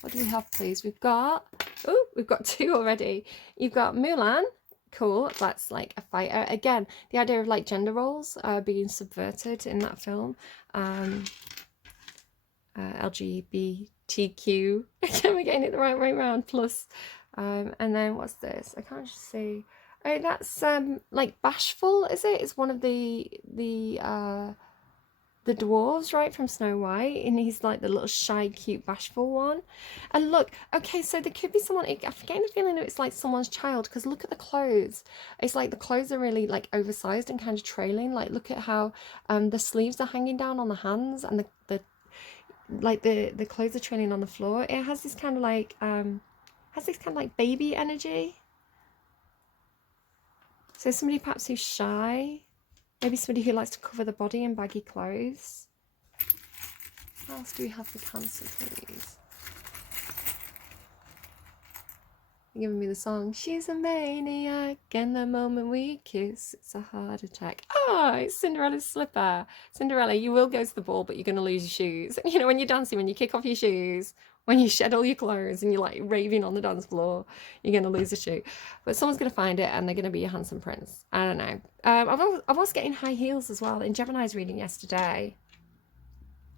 What do we have, please? We've got 2 already. You've got Mulan. Cool, that's like a fighter. Again, the idea of like gender roles being subverted in that film. LGBTQ. Again, we're getting it the right way around. Plus, and then what's this? I can't just see. Oh, that's like bashful, is it? It's one of the dwarves, right, from Snow White, and he's like the little shy, cute, bashful one. And look, okay, so there could be someone. I'm getting the feeling that it's like someone's child, because look at the clothes. It's like the clothes are really like oversized and kind of trailing. Like, look at how the sleeves are hanging down on the hands, and the clothes are trailing on the floor. It has this kind of like baby energy. So somebody perhaps who's shy. Maybe somebody who likes to cover the body in baggy clothes. What else do we have for Cancer, please? You're giving me the song. She's a maniac, and the moment we kiss, it's a heart attack. Oh, it's Cinderella's slipper. Cinderella, you will go to the ball, but you're going to lose your shoes. You know, when you're dancing, when you kick off your shoes, when you shed all your clothes and you're like raving on the dance floor, you're going to lose a shoe. But someone's going to find it and they're going to be a handsome prince. I don't know. I was getting high heels as well. In Gemini's reading yesterday,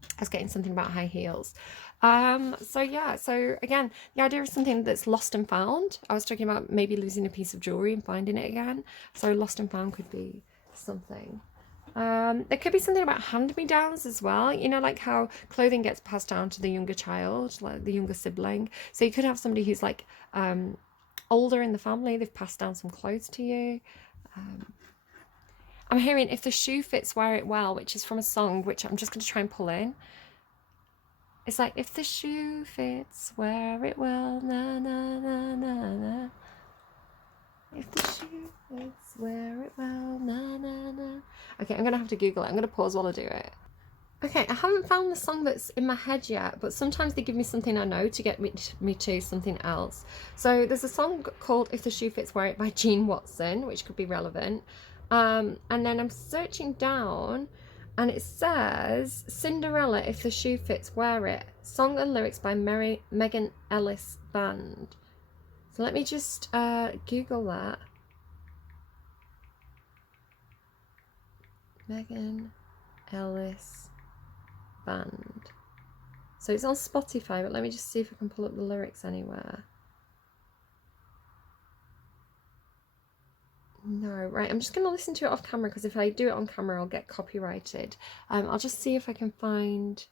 I was getting something about high heels. So yeah, so again, the idea of something that's lost and found. I was talking about maybe losing a piece of jewelry and finding it again. So lost and found could be something. There could be something about hand-me-downs as well. You know, like how clothing gets passed down to the younger child, like the younger sibling. So you could have somebody who's like older in the family. They've passed down some clothes to you. I'm hearing if the shoe fits, wear it well, which is from a song, which I'm just going to try and pull in. It's like, if the shoe fits, wear it well, na na na na na. If the shoe fits, wear it well, na na na. Okay, I'm going to have to Google it. I'm going to pause while I do it. Okay, I haven't found the song that's in my head yet, but sometimes they give me something I know to get me to something else. So there's a song called If the Shoe Fits, Wear It by Gene Watson, which could be relevant. And then I'm searching down and it says Cinderella, If the Shoe Fits, Wear It. Song and lyrics by Megan Ellis Band. So let me just Google that. Megan Ellis Band. So it's on Spotify, but let me just see if I can pull up the lyrics anywhere. No, right, I'm just going to listen to it off camera, because if I do it on camera I'll get copyrighted. I'll just see if I can find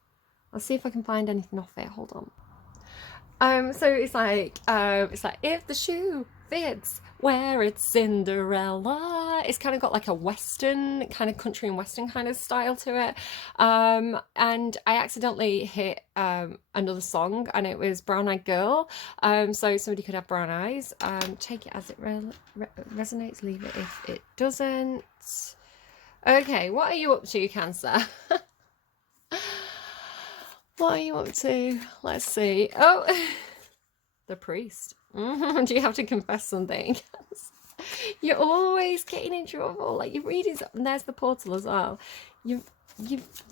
anything off it. Hold on. So it's like if the shoe fits, wear it, Cinderella. It's kind of got like a western kind of country and western kind of style to it. And I accidentally hit another song, and it was Brown Eyed Girl. So somebody could have brown eyes. Take it as it resonates, leave it if it doesn't. Okay, what are you up to, Cancer? What are you up to? Let's see. Oh, the priest. Do you have to confess something? You're always getting in trouble. Like, your readings, and there's the portal as well. You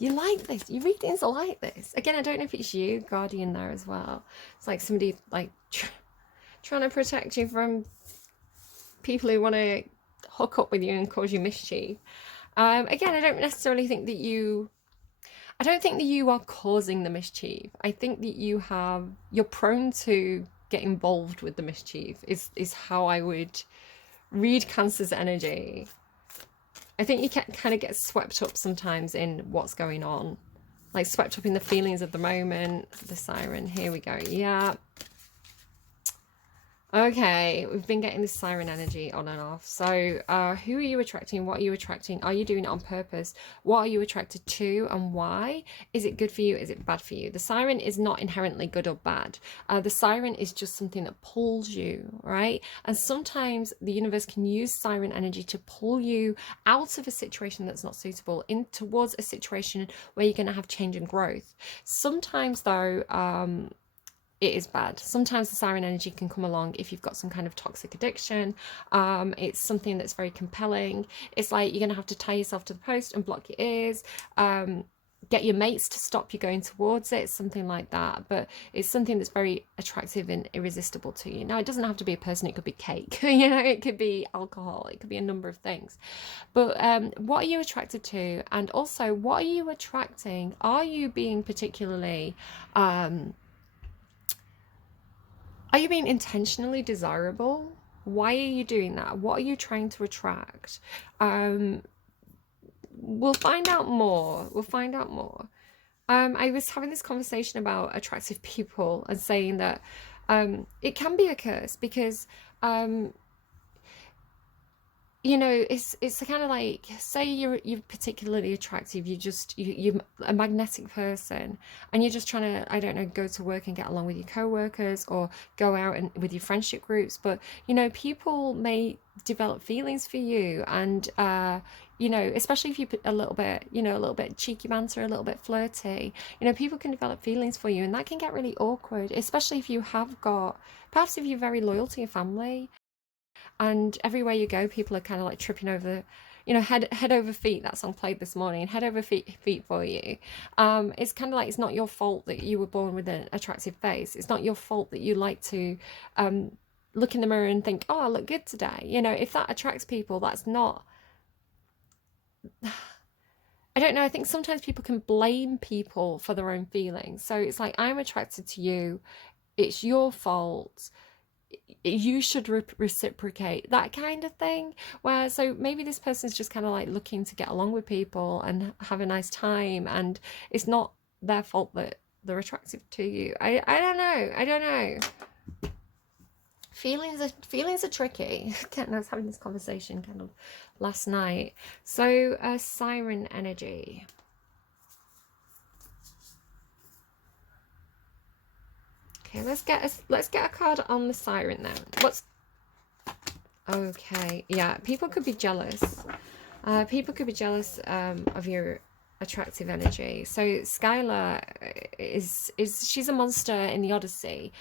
like this. Your readings are like this. Again, I don't know if it's you, guardian, there as well. It's like somebody like trying to protect you from people who want to hook up with you and cause you mischief. Again, I don't necessarily think that you are causing the mischief. I think that you're prone to get involved with the mischief is how I would read Cancer's energy. I think you can kind of get swept up sometimes in what's going on, like swept up in the feelings of the moment. The siren, here we go. Yeah. Okay, we've been getting this siren energy on and off. So who are you attracting? What are you attracting? Are you doing it on purpose? What are you attracted to and why? Is it good for you? Is it bad for you? The siren is not inherently good or bad. The siren is just something that pulls you, right? And sometimes the universe can use siren energy to pull you out of a situation that's not suitable in towards a situation where you're going to have change and growth. Sometimes though, it is bad. Sometimes the siren energy can come along if you've got some kind of toxic addiction. It's something that's very compelling. It's like you're going to have to tie yourself to the post and block your ears, get your mates to stop you going towards it, something like that. But it's something that's very attractive and irresistible to you. Now, it doesn't have to be a person. It could be cake, you know, it could be alcohol. It could be a number of things. But what are you attracted to? And also, what are you attracting? Are you being particularly... Are you being intentionally desirable? Why are you doing that? What are you trying to attract? We'll find out more. We'll find out more. I was having this conversation about attractive people and saying that it can be a curse because you know, it's kind of like, say you're particularly attractive, you're a magnetic person, and you're just trying to, I don't know, go to work and get along with your co-workers, or go out and with your friendship groups, but you know, people may develop feelings for you, and you know, especially if you put a little bit, you know, a little bit cheeky banter, a little bit flirty, you know, people can develop feelings for you, and that can get really awkward, especially if you have got, perhaps if you're very loyal to your family, and everywhere you go people are kind of like tripping over, you know, head over feet, that song played this morning, head over feet for you. It's kind of like, it's not your fault that you were born with an attractive face. It's not your fault that you like to look in the mirror and think, oh, I look good today. You know, if that attracts people, that's not, I don't know, I think sometimes people can blame people for their own feelings. So it's like, I'm attracted to you, it's your fault, you should reciprocate, that kind of thing. Where, so maybe this person's just kind of like looking to get along with people and have a nice time, and it's not their fault that they're attractive to you. I don't know. Feelings are tricky. I was having this conversation kind of last night. So siren energy. Okay, let's get a card on the siren then. What's, okay, yeah, people could be jealous. People could be jealous of your attractive energy. So Skylar is she's a monster in the Odyssey.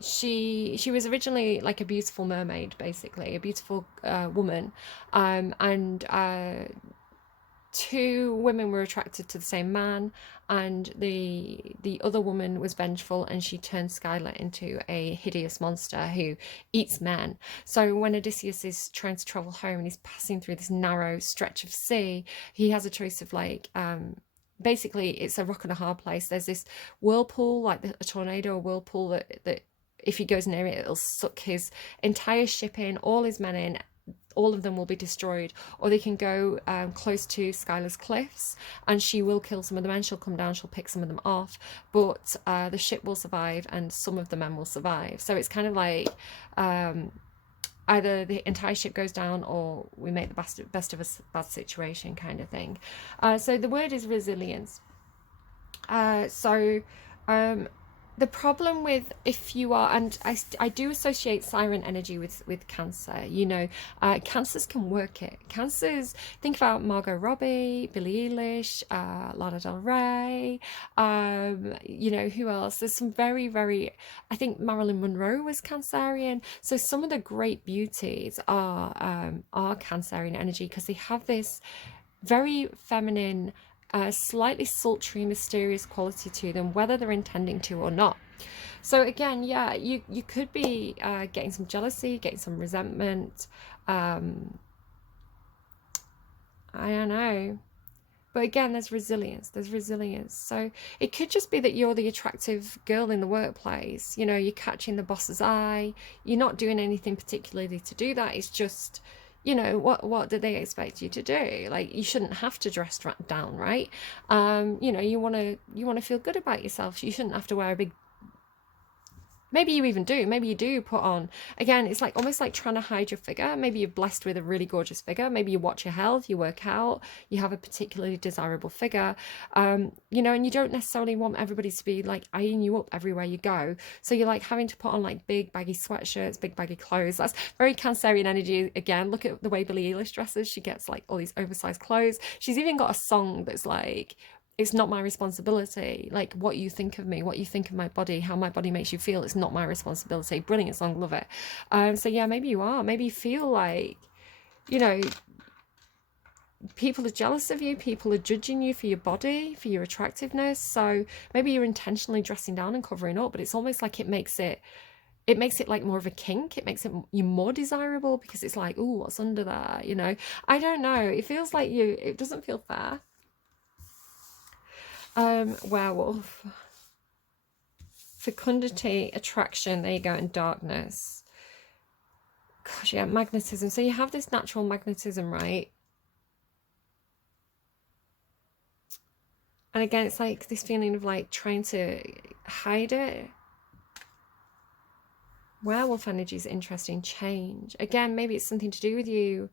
She was originally like a beautiful mermaid, basically a beautiful woman, and two women were attracted to the same man, and the other woman was vengeful, and she turned Skylar into a hideous monster who eats men. So when Odysseus is trying to travel home and he's passing through this narrow stretch of sea, he has a choice of like basically it's a rock and a hard place. There's this whirlpool, like a tornado, a whirlpool that if he goes near it, it'll suck his entire ship in, all his men in, all of them will be destroyed. Or they can go close to Skylar's cliffs, and she will kill some of the men. She'll come down, she'll pick some of them off, but the ship will survive and some of the men will survive. So it's kind of like either the entire ship goes down, or we make the best of a bad situation, kind of thing. So the word is resilience. The problem with, if you are, and I do associate siren energy with Cancer, you know, Cancers can work it. Cancers, think about Margot Robbie, Billie Eilish, Lana Del Rey, you know, who else? There's some very, I think Marilyn Monroe was Cancerian. So some of the great beauties are Cancerian energy, because they have this very feminine, slightly sultry, mysterious quality to them, whether they're intending to or not. So again, yeah, you could be getting some jealousy, getting some resentment. I don't know. But again, there's resilience. So it could just be that you're the attractive girl in the workplace. You know, you're catching the boss's eye. You're not doing anything particularly to do that. It's just, you know, what do they expect you to do? Like, you shouldn't have to dress down, right? You know, you want to feel good about yourself. You shouldn't have to wear a big, maybe you even do, maybe you do put on, again, it's like almost like trying to hide your figure. Maybe you're blessed with a really gorgeous figure, maybe you watch your health, you work out, you have a particularly desirable figure, you know, and you don't necessarily want everybody to be like eyeing you up everywhere you go, so you're like having to put on like big baggy sweatshirts, big baggy clothes. That's very Cancerian energy. Again, look at the way Billie Eilish dresses. She gets like all these oversized clothes. She's even got a song that's like, it's not my responsibility, like what you think of me, what you think of my body, how my body makes you feel, it's not my responsibility. Brilliant song, love it. So yeah, maybe you feel like, you know, people are jealous of you, people are judging you for your body, for your attractiveness. So maybe you're intentionally dressing down and covering up, but it's almost like it makes it like more of a kink. It makes you more desirable, because it's like, oh, what's under there, you know? I don't know, it feels like it doesn't feel fair. Werewolf, fecundity, attraction, there you go, and darkness. Gosh, yeah, magnetism. So you have this natural magnetism, right? And again, it's like this feeling of like trying to hide it. Werewolf energy is interesting. Change. Again, maybe it's something to do with you.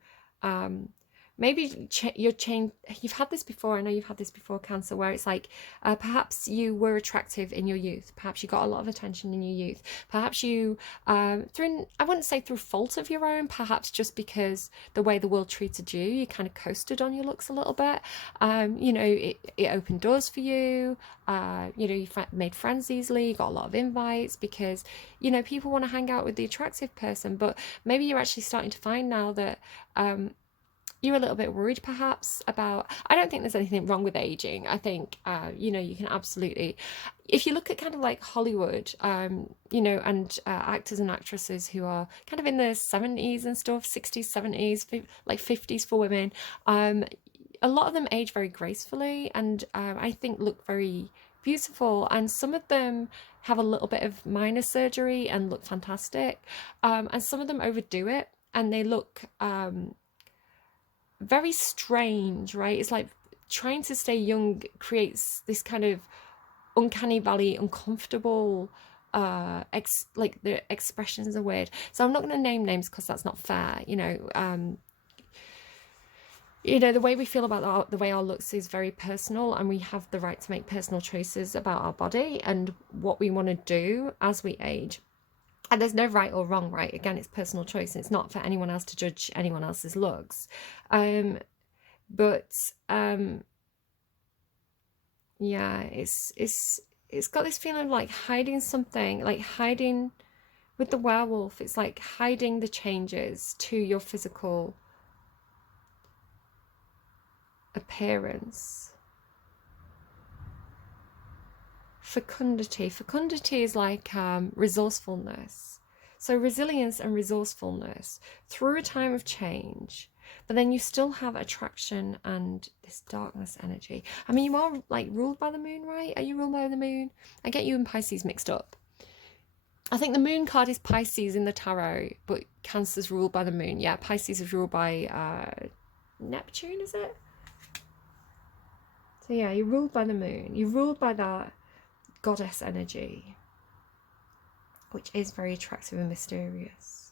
Maybe you've had this before. I know you've had this before, Cancer, where it's like perhaps you were attractive in your youth. Perhaps you got a lot of attention in your youth. Perhaps you, through, I wouldn't say through fault of your own, perhaps just because the way the world treated you, you kind of coasted on your looks a little bit. You know, it opened doors for you. You know, you made friends easily. You got a lot of invites because, you know, people want to hang out with the attractive person. But maybe you're actually starting to find now that you're a little bit worried perhaps about, I don't think there's anything wrong with aging. I think, you know, you can absolutely, if you look at kind of like Hollywood, you know, and actors and actresses who are kind of in their 70s and stuff, 60s, 70s, like 50s for women, a lot of them age very gracefully and I think look very beautiful, and some of them have a little bit of minor surgery and look fantastic, and some of them overdo it and they look very strange, right? It's like trying to stay young creates this kind of uncanny valley, uncomfortable, like the expressions are weird. So I'm not going to name names because that's not fair, you know. You know, the way we feel about the way our looks is very personal, and we have the right to make personal choices about our body and what we want to do as we age. And there's no right or wrong, right? Again, it's personal choice. And it's not for anyone else to judge anyone else's looks. But yeah, it's got this feeling of like hiding something, like hiding with the werewolf. It's like hiding the changes to your physical appearance. Fecundity. Fecundity is like resourcefulness. So resilience and resourcefulness through a time of change, but then you still have attraction and this darkness energy. I mean, you are like ruled by the moon, right? Are you ruled by the moon? I get you and Pisces mixed up. I think the moon card is Pisces in the tarot, but Cancer's ruled by the moon. Yeah, Pisces is ruled by Neptune, is it? So yeah, you're ruled by the moon. You're ruled by that goddess energy, which is very attractive and mysterious.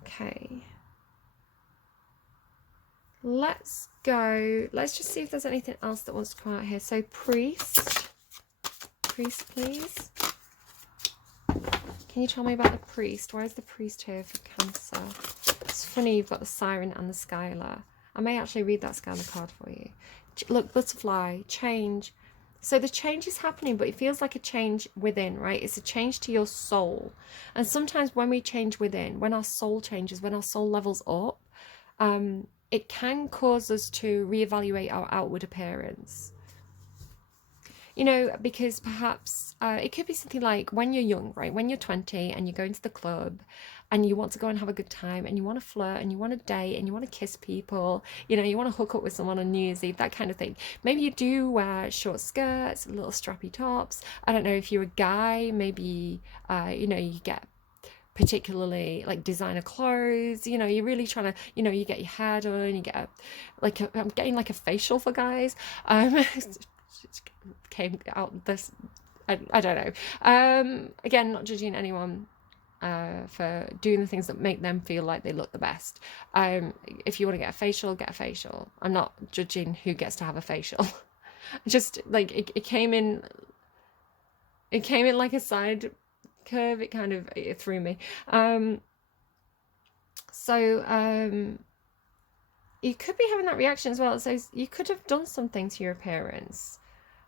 Okay. Let's go. Let's just see if there's anything else that wants to come out here. So priest. Priest, please. Can you tell me about the priest? Why is the priest here for Cancer? It's funny, you've got the Siren and the Skylar. I may actually read that Skylar card for you. Look, butterfly, change. So the change is happening, but it feels like a change within, right? It's a change to your soul. And sometimes when we change within, when our soul changes, when our soul levels up, it can cause us to reevaluate our outward appearance. You know, because perhaps it could be something like when you're young, right? When you're 20 and you're going to the club and you want to go and have a good time and you want to flirt and you want to date and you want to kiss people, you know, you want to hook up with someone on New Year's Eve, that kind of thing. Maybe you do wear short skirts, little strappy tops. I don't know, if you're a guy, maybe, you know, you get particularly like designer clothes, you know, you're really trying to, you know, you get your hair done, you get I'm getting like a facial for guys. Came out this, I don't know. Again, not judging anyone for doing the things that make them feel like they look the best. If you want to get a facial, get a facial. I'm not judging who gets to have a facial. Just like it came in like a side curve. It kind of it threw me. You could be having that reaction as well. So you could have done something to your appearance.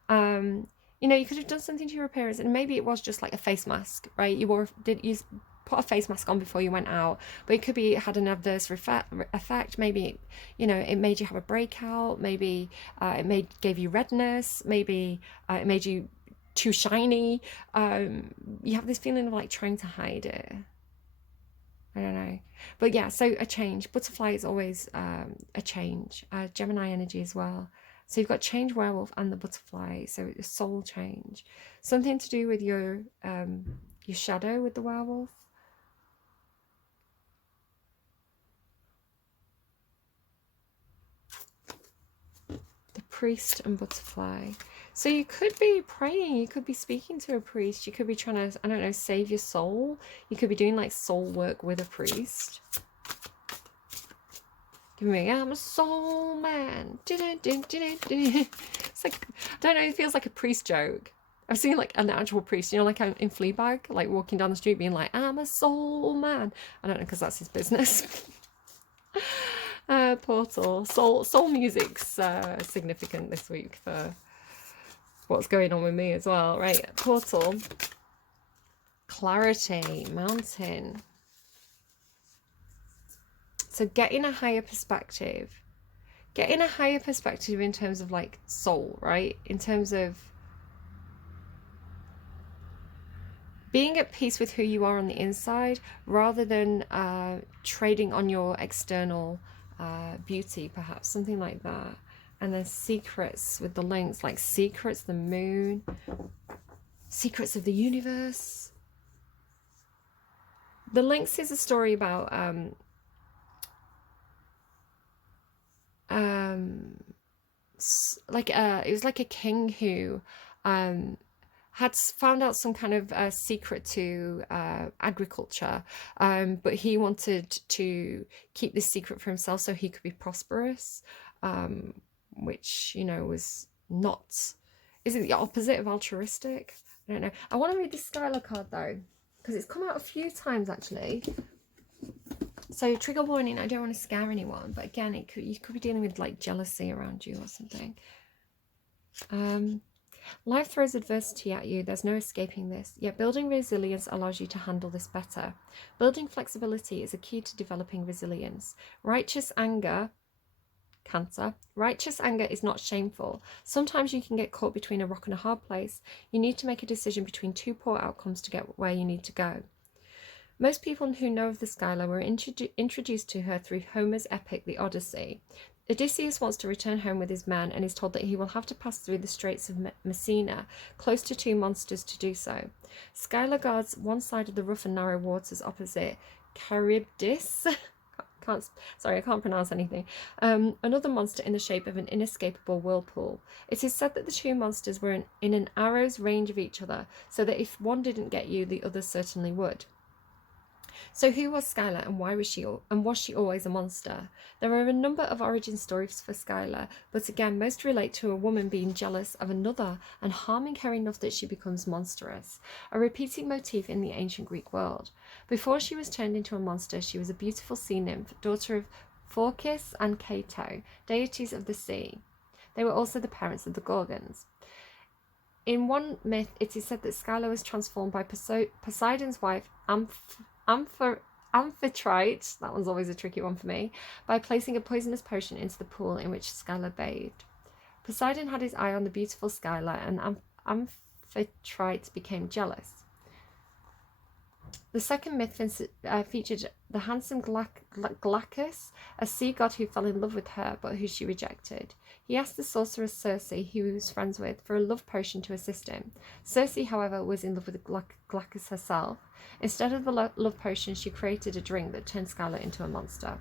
You know, you could have done something to your appearance, and maybe it was just like a face mask, right? You put a face mask on before you went out, but it could be it had an adverse effect. Maybe, you know, it made you have a breakout. Maybe gave you redness. Maybe it made you too shiny. You have this feeling of like trying to hide it. I don't know, but yeah. So a change. Butterfly is always a change. Gemini energy as well. So you've got change, werewolf, and the butterfly. So it's soul change, something to do with your your shadow with the werewolf. The priest and butterfly. So you could be praying, you could be speaking to a priest, you could be trying to, I don't know, save your soul. You could be doing like soul work with a priest. Give me, I'm a soul man. It's like, I don't know, it feels like a priest joke. I've seen like an actual priest, you know, like in Fleabag, like walking down the street being like, I'm a soul man. I don't know, because that's his business. Portal. Soul music's significant this week for what's going on with me as well. Right, portal. Clarity. Mountain. So getting a higher perspective. Getting a higher perspective in terms of like soul, right? In terms of being at peace with who you are on the inside, rather than trading on your external beauty, perhaps, something like that. And then secrets with the links, like secrets, the moon, secrets of the universe. The links is a story about it was like a king who had found out some kind of secret to agriculture, but he wanted to keep this secret for himself so he could be prosperous, which, you know, was not, is it the opposite of altruistic? I don't know. I want to read the Skylar card though, because it's come out a few times actually. So trigger warning, I don't want to scare anyone, but again, you could be dealing with like jealousy around you or something. Life throws adversity at you, there's no escaping this, yet building resilience allows you to handle this better. Building flexibility is a key to developing resilience. Righteous anger, Cancer. Righteous anger is not shameful. Sometimes you can get caught between a rock and a hard place. You need to make a decision between two poor outcomes to get where you need to go. Most people who know of the Skylar were introduced to her through Homer's epic, The Odyssey. Odysseus wants to return home with his men and is told that he will have to pass through the Straits of Messina, close to two monsters to do so. Skylar guards one side of the rough and narrow waters opposite Charybdis. I can't pronounce anything. Another monster in the shape of an inescapable whirlpool. It is said that the two monsters were in an arrow's range of each other, so that if one didn't get you, the other certainly would. So who was Skylar and why was she always a monster? There are a number of origin stories for Skylar, but again, most relate to a woman being jealous of another and harming her enough that she becomes monstrous, a repeating motif in the ancient Greek world. Before she was turned into a monster, she was a beautiful sea nymph, daughter of Phorcys and Cato, deities of the sea. They were also the parents of the Gorgons. In one myth, it is said that Skylar was transformed by Poseidon's wife, Amphitrite, that one's always a tricky one for me, by placing a poisonous potion into the pool in which Skylar bathed. Poseidon had his eye on the beautiful Skylar, and Amphitrite became jealous. The second myth featured the handsome Glaucus, a sea god who fell in love with her but who she rejected. He asked the sorceress Circe, who he was friends with, for a love potion to assist him. Circe, however, was in love with Glaucus herself. Instead of the love potion, she created a drink that turned Skylar into a monster.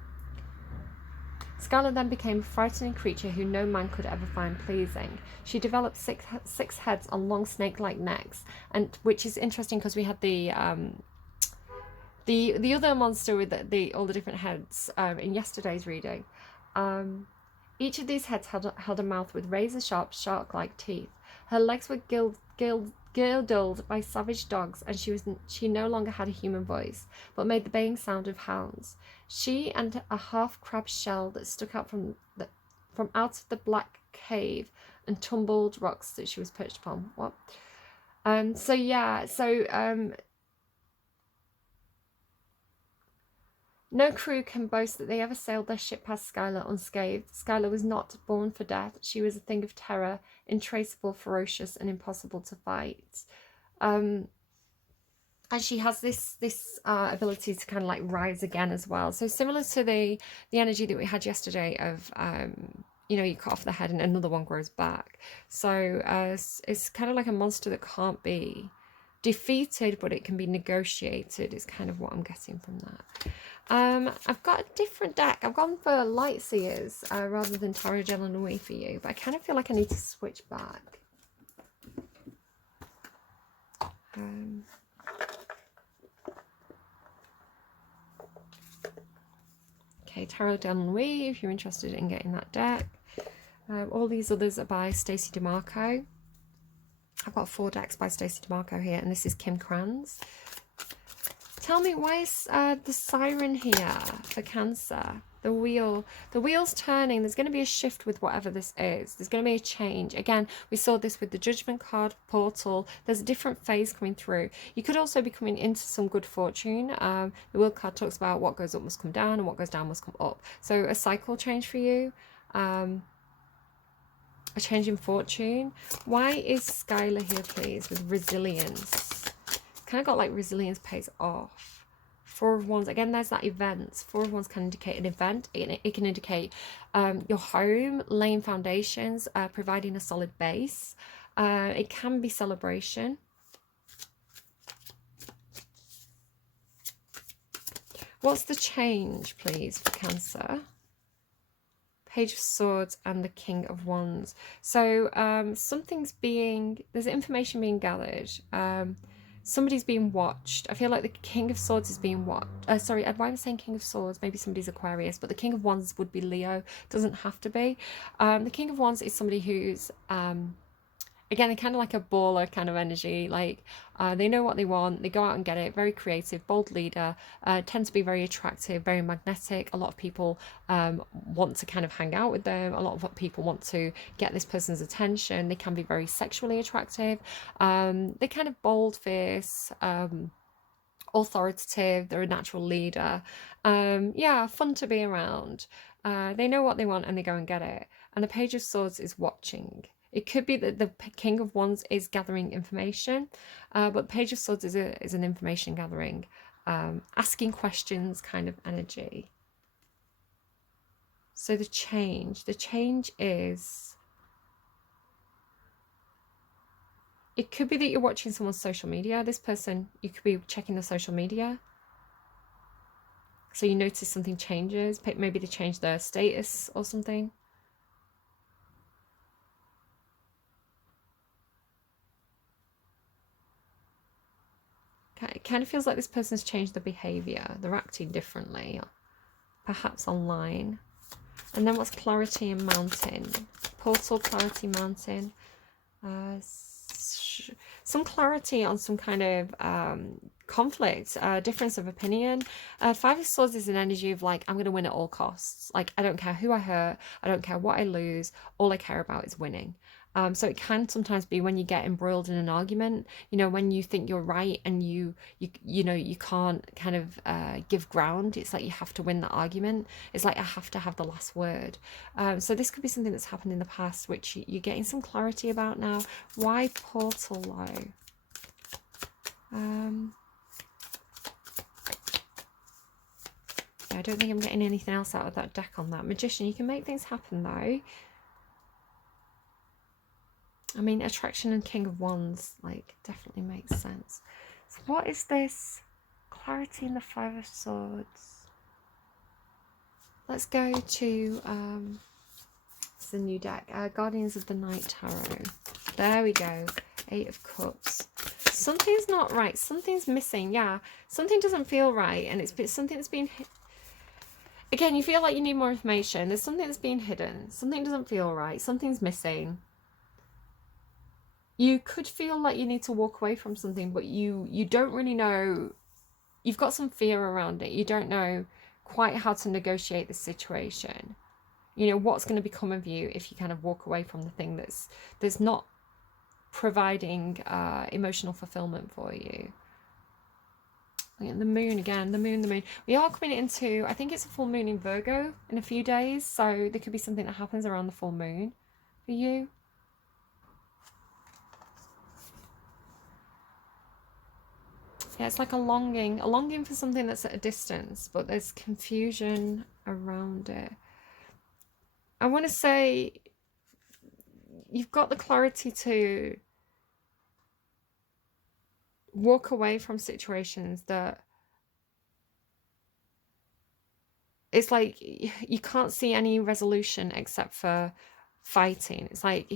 Skylar then became a frightening creature who no man could ever find pleasing. She developed six heads on long snake-like necks, and which is interesting because we had the other monster with all the different heads in yesterday's reading. Each of these heads held a mouth with razor-sharp, shark-like teeth. Her legs were girdled by savage dogs, and she no longer had a human voice, but made the baying sound of hounds. She and a half-crab shell that stuck out from out of the black cave and tumbled rocks that she was perched upon. What? No crew can boast that they ever sailed their ship past Skylar unscathed. Skylar was not born for death. She was a thing of terror, intraceable, ferocious, and impossible to fight. And she has this ability to kind of like rise again as well. So similar to the energy that we had yesterday of you cut off the head and another one grows back. So it's kind of like a monster that can't be defeated, but it can be negotiated is kind of what I'm getting from that. I've got a different deck. I've gone for Light Seers rather than Tarot de la Nuit for you, but I kind of feel like I need to switch back. Okay, Tarot de la Nuit, if you're interested in getting that deck. All these others are by Stacey DeMarco. I've got 4 decks by Stacey DeMarco here, and this is Kim Kranz. Tell me, why is the siren here for Cancer? The wheel's turning. There's going to be a shift with whatever this is. There's going to be a change. Again, we saw this with the Judgment card, Portal. There's a different phase coming through. You could also be coming into some good fortune. The wheel card talks about what goes up must come down and what goes down must come up. So a cycle change for you. A change in fortune. Why is Skylar here, please, with resilience? Kind of got like resilience pays off. 4 of Wands, again, there's that event. 4 of Wands can indicate an event. It can indicate your home, laying foundations, providing a solid base. It can be celebration. What's the change, please, for Cancer? Page of Swords and the King of Wands. So there's information being gathered. Somebody's being watched. I feel like the King of Swords is being watched. Sorry, why am I saying King of Swords? Maybe somebody's Aquarius, but the King of Wands would be Leo. Doesn't have to be. The King of Wands is somebody who's again, they're kind of like a baller kind of energy. Like they know what they want. They go out and get it. Very creative, bold leader. Tend to be very attractive, very magnetic. A lot of people want to kind of hang out with them. A lot of people want to get this person's attention. They can be very sexually attractive. They're kind of bold, fierce, authoritative. They're a natural leader. Yeah, fun to be around. They know what they want and they go and get it. And the Page of Swords is watching. It could be that the King of Wands is gathering information, but Page of Swords is an information gathering, asking questions kind of energy. So the change is, it could be that you're watching someone's social media. This person, you could be checking the social media. So you notice something changes, maybe they change their status or something. It kind of feels like this person's changed their behaviour. They're acting differently, perhaps online. And then what's Clarity and Mountain? Portal, Clarity, Mountain. Some clarity on some kind of conflict, difference of opinion. 5 of Swords is an energy of like, I'm going to win at all costs. Like, I don't care who I hurt. I don't care what I lose. All I care about is winning. So it can sometimes be when you get embroiled in an argument, you know, when you think you're right and you know, you can't kind of give ground. It's like you have to win the argument. It's like I have to have the last word. So this could be something that's happened in the past, which you're getting some clarity about now. Why Portal low? I don't think I'm getting anything else out of that deck on that. Magician, you can make things happen though. I mean, Attraction and King of Wands, like, definitely makes sense. So what is this? Clarity and the 5 of Swords. Let's go to, it's a new deck. Guardians of the Night Tarot. There we go. 8 of Cups. Something's not right. Something's missing. Yeah, something doesn't feel right. And it's something that's been... Again, you feel like you need more information. There's something that's being hidden. Something doesn't feel right. Something's missing. You could feel like you need to walk away from something, but you don't really know. You've got some fear around it. You don't know quite how to negotiate the situation. You know, what's going to become of you if you kind of walk away from the thing that's not providing emotional fulfillment for you. The moon again, the moon. We are coming into, I think it's a full moon in Virgo in a few days. So there could be something that happens around the full moon for you. Yeah, it's like a longing for something that's at a distance, but there's confusion around it. I want to say you've got the clarity to walk away from situations that it's like you can't see any resolution except for fighting. It's like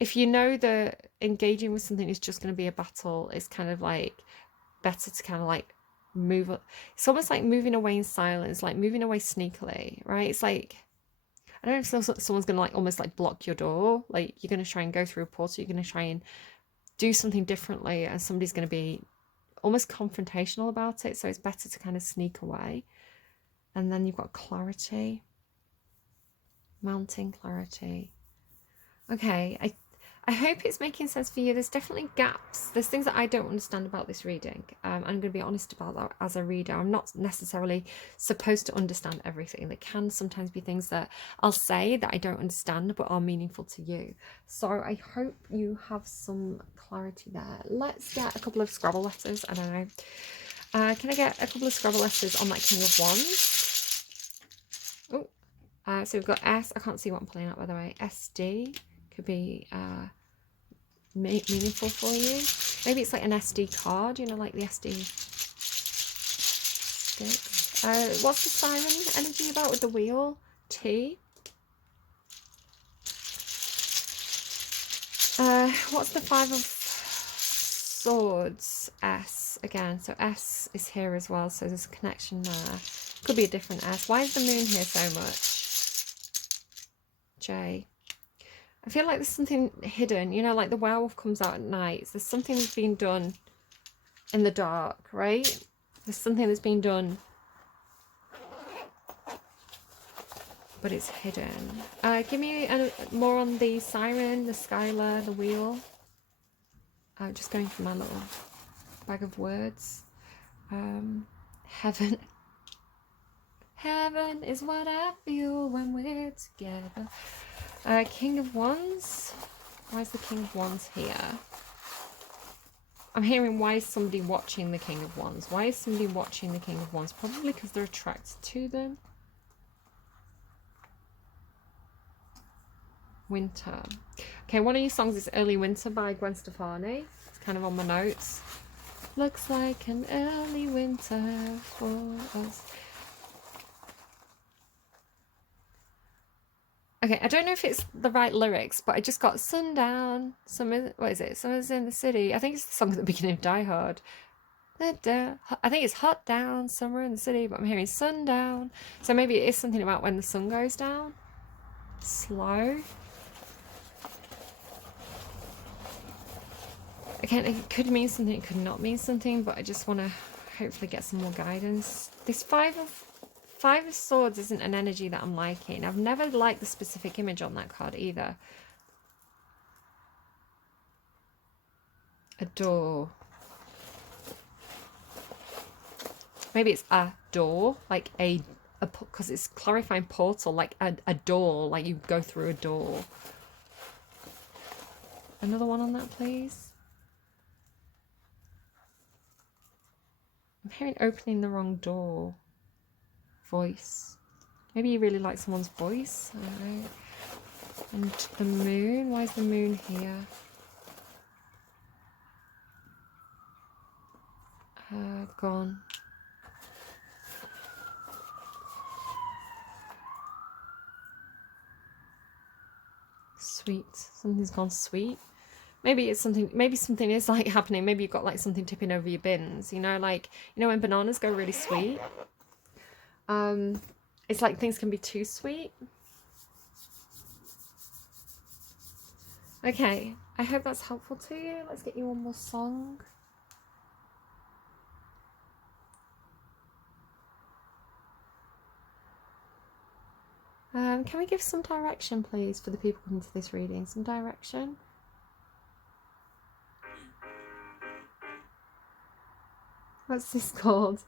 if you know that engaging with something is just going to be a battle, it's kind of like better to kind of like move up. It's almost like moving away in silence, like moving away sneakily, right? It's like, I don't know if someone's going to like almost like block your door. Like you're going to try and go through a portal. You're going to try and do something differently, and somebody's going to be almost confrontational about it. So it's better to kind of sneak away. And then you've got clarity, mounting clarity. Okay, I hope it's making sense for you. There's definitely gaps. There's things that I don't understand about this reading. I'm going to be honest about that as a reader. I'm not necessarily supposed to understand everything. There can sometimes be things that I'll say that I don't understand but are meaningful to you. So I hope you have some clarity there. Let's get a couple of Scrabble letters. I don't know. Can I get a couple of Scrabble letters on that King of Wands? Oh, so we've got S. I can't see what I'm pulling out, by the way. SD could be meaningful for you. Maybe it's like an SD card, you know, like the SD sticks. What's the siren energy about with the wheel? T. What's the Five of Swords? S again. So S is here as well, so there's a connection there. Could be a different S. Why is the moon here so much? J. I feel like there's something hidden, you know, like the werewolf comes out at night. There's something that's been done in the dark, right? There's something that's been done, but it's hidden. Give me more on the siren, the Skylar, the wheel. Just going through my little bag of words. Heaven. Heaven is what I feel when we're together. King of Wands. Why is the King of Wands here? I'm hearing, why is somebody watching the King of Wands? Why is somebody watching the King of Wands? Probably because they're attracted to them. Winter. Okay, one of your songs is Early Winter by Gwen Stefani. It's kind of on my notes. Looks like an early winter for us. Okay, I don't know if it's the right lyrics, but I just got sundown. What is it? Summer's in the city. I think it's the song at the beginning of Die Hard. I think it's hot down, summer in the city, but I'm hearing sundown. So maybe it is something about when the sun goes down. Slow. Again, it could mean something, it could not mean something, but I just want to hopefully get some more guidance. This Five of Swords isn't an energy that I'm liking. I've never liked the specific image on that card either. A door. Maybe it's a door, like because it's clarifying portal, like a door, like you go through a door. Another one on that, please. I'm hearing opening the wrong door. Voice. Maybe you really like someone's voice. I don't know. And the moon. Why is the moon here? Gone. Sweet. Something's gone sweet. Maybe it's something. Maybe something is like happening. Maybe you've got like something tipping over your bins. You know, like when bananas go really sweet. It's like things can be too sweet. Okay, I hope that's helpful to you. Let's get you one more song. Can we give some direction, please, for the people coming to this reading? Some direction. What's this called?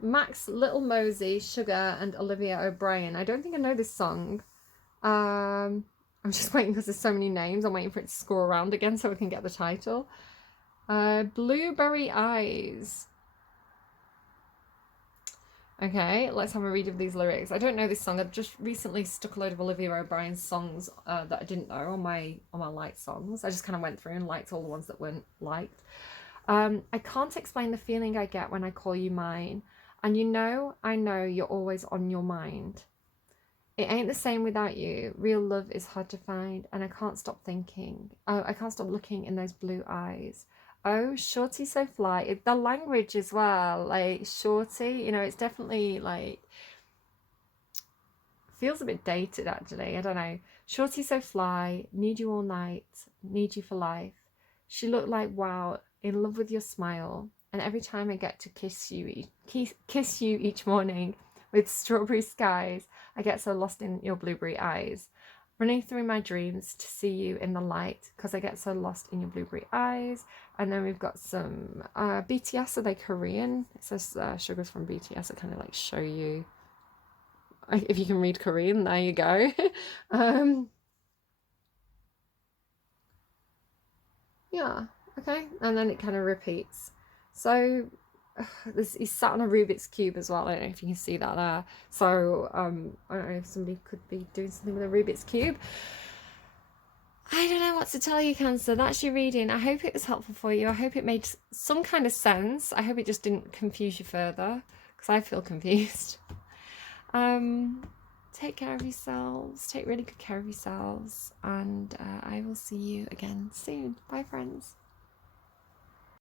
Max, Little Mosey, Sugar, and Olivia O'Brien. I don't think I know this song. I'm just waiting because there's so many names. I'm waiting for it to scroll around again so I can get the title. Blueberry Eyes. Okay, let's have a read of these lyrics. I don't know this song. I've just recently stuck a load of Olivia O'Brien's songs that I didn't know on my liked songs. I just kind of went through and liked all the ones that weren't liked. I can't explain the feeling I get when I call you mine. And you know, I know you're always on your mind. It ain't the same without you. Real love is hard to find, and I can't stop thinking. Oh, I can't stop looking in those blue eyes. Oh, shorty so fly. The language as well, like shorty, you know, it's definitely like, feels a bit dated actually. I don't know. Shorty so fly, need you all night, need you for life. She looked like wow, in love with your smile. And every time I get to kiss you each morning with strawberry skies, I get so lost in your blueberry eyes. Running through my dreams to see you in the light because I get so lost in your blueberry eyes. And then we've got some BTS, are they Korean? It says sugars from BTS. I kind of like show you. If you can read Korean, there you go. Yeah, okay. And then it kind of repeats. So he's sat on a Rubik's Cube as well. I don't know if you can see that there. So I don't know if somebody could be doing something with a Rubik's Cube. I don't know what to tell you, Cancer. That's your reading. I hope it was helpful for you. I hope it made some kind of sense. I hope it just didn't confuse you further, because I feel confused. Take care of yourselves. Take really good care of yourselves. And I will see you again soon. Bye, friends.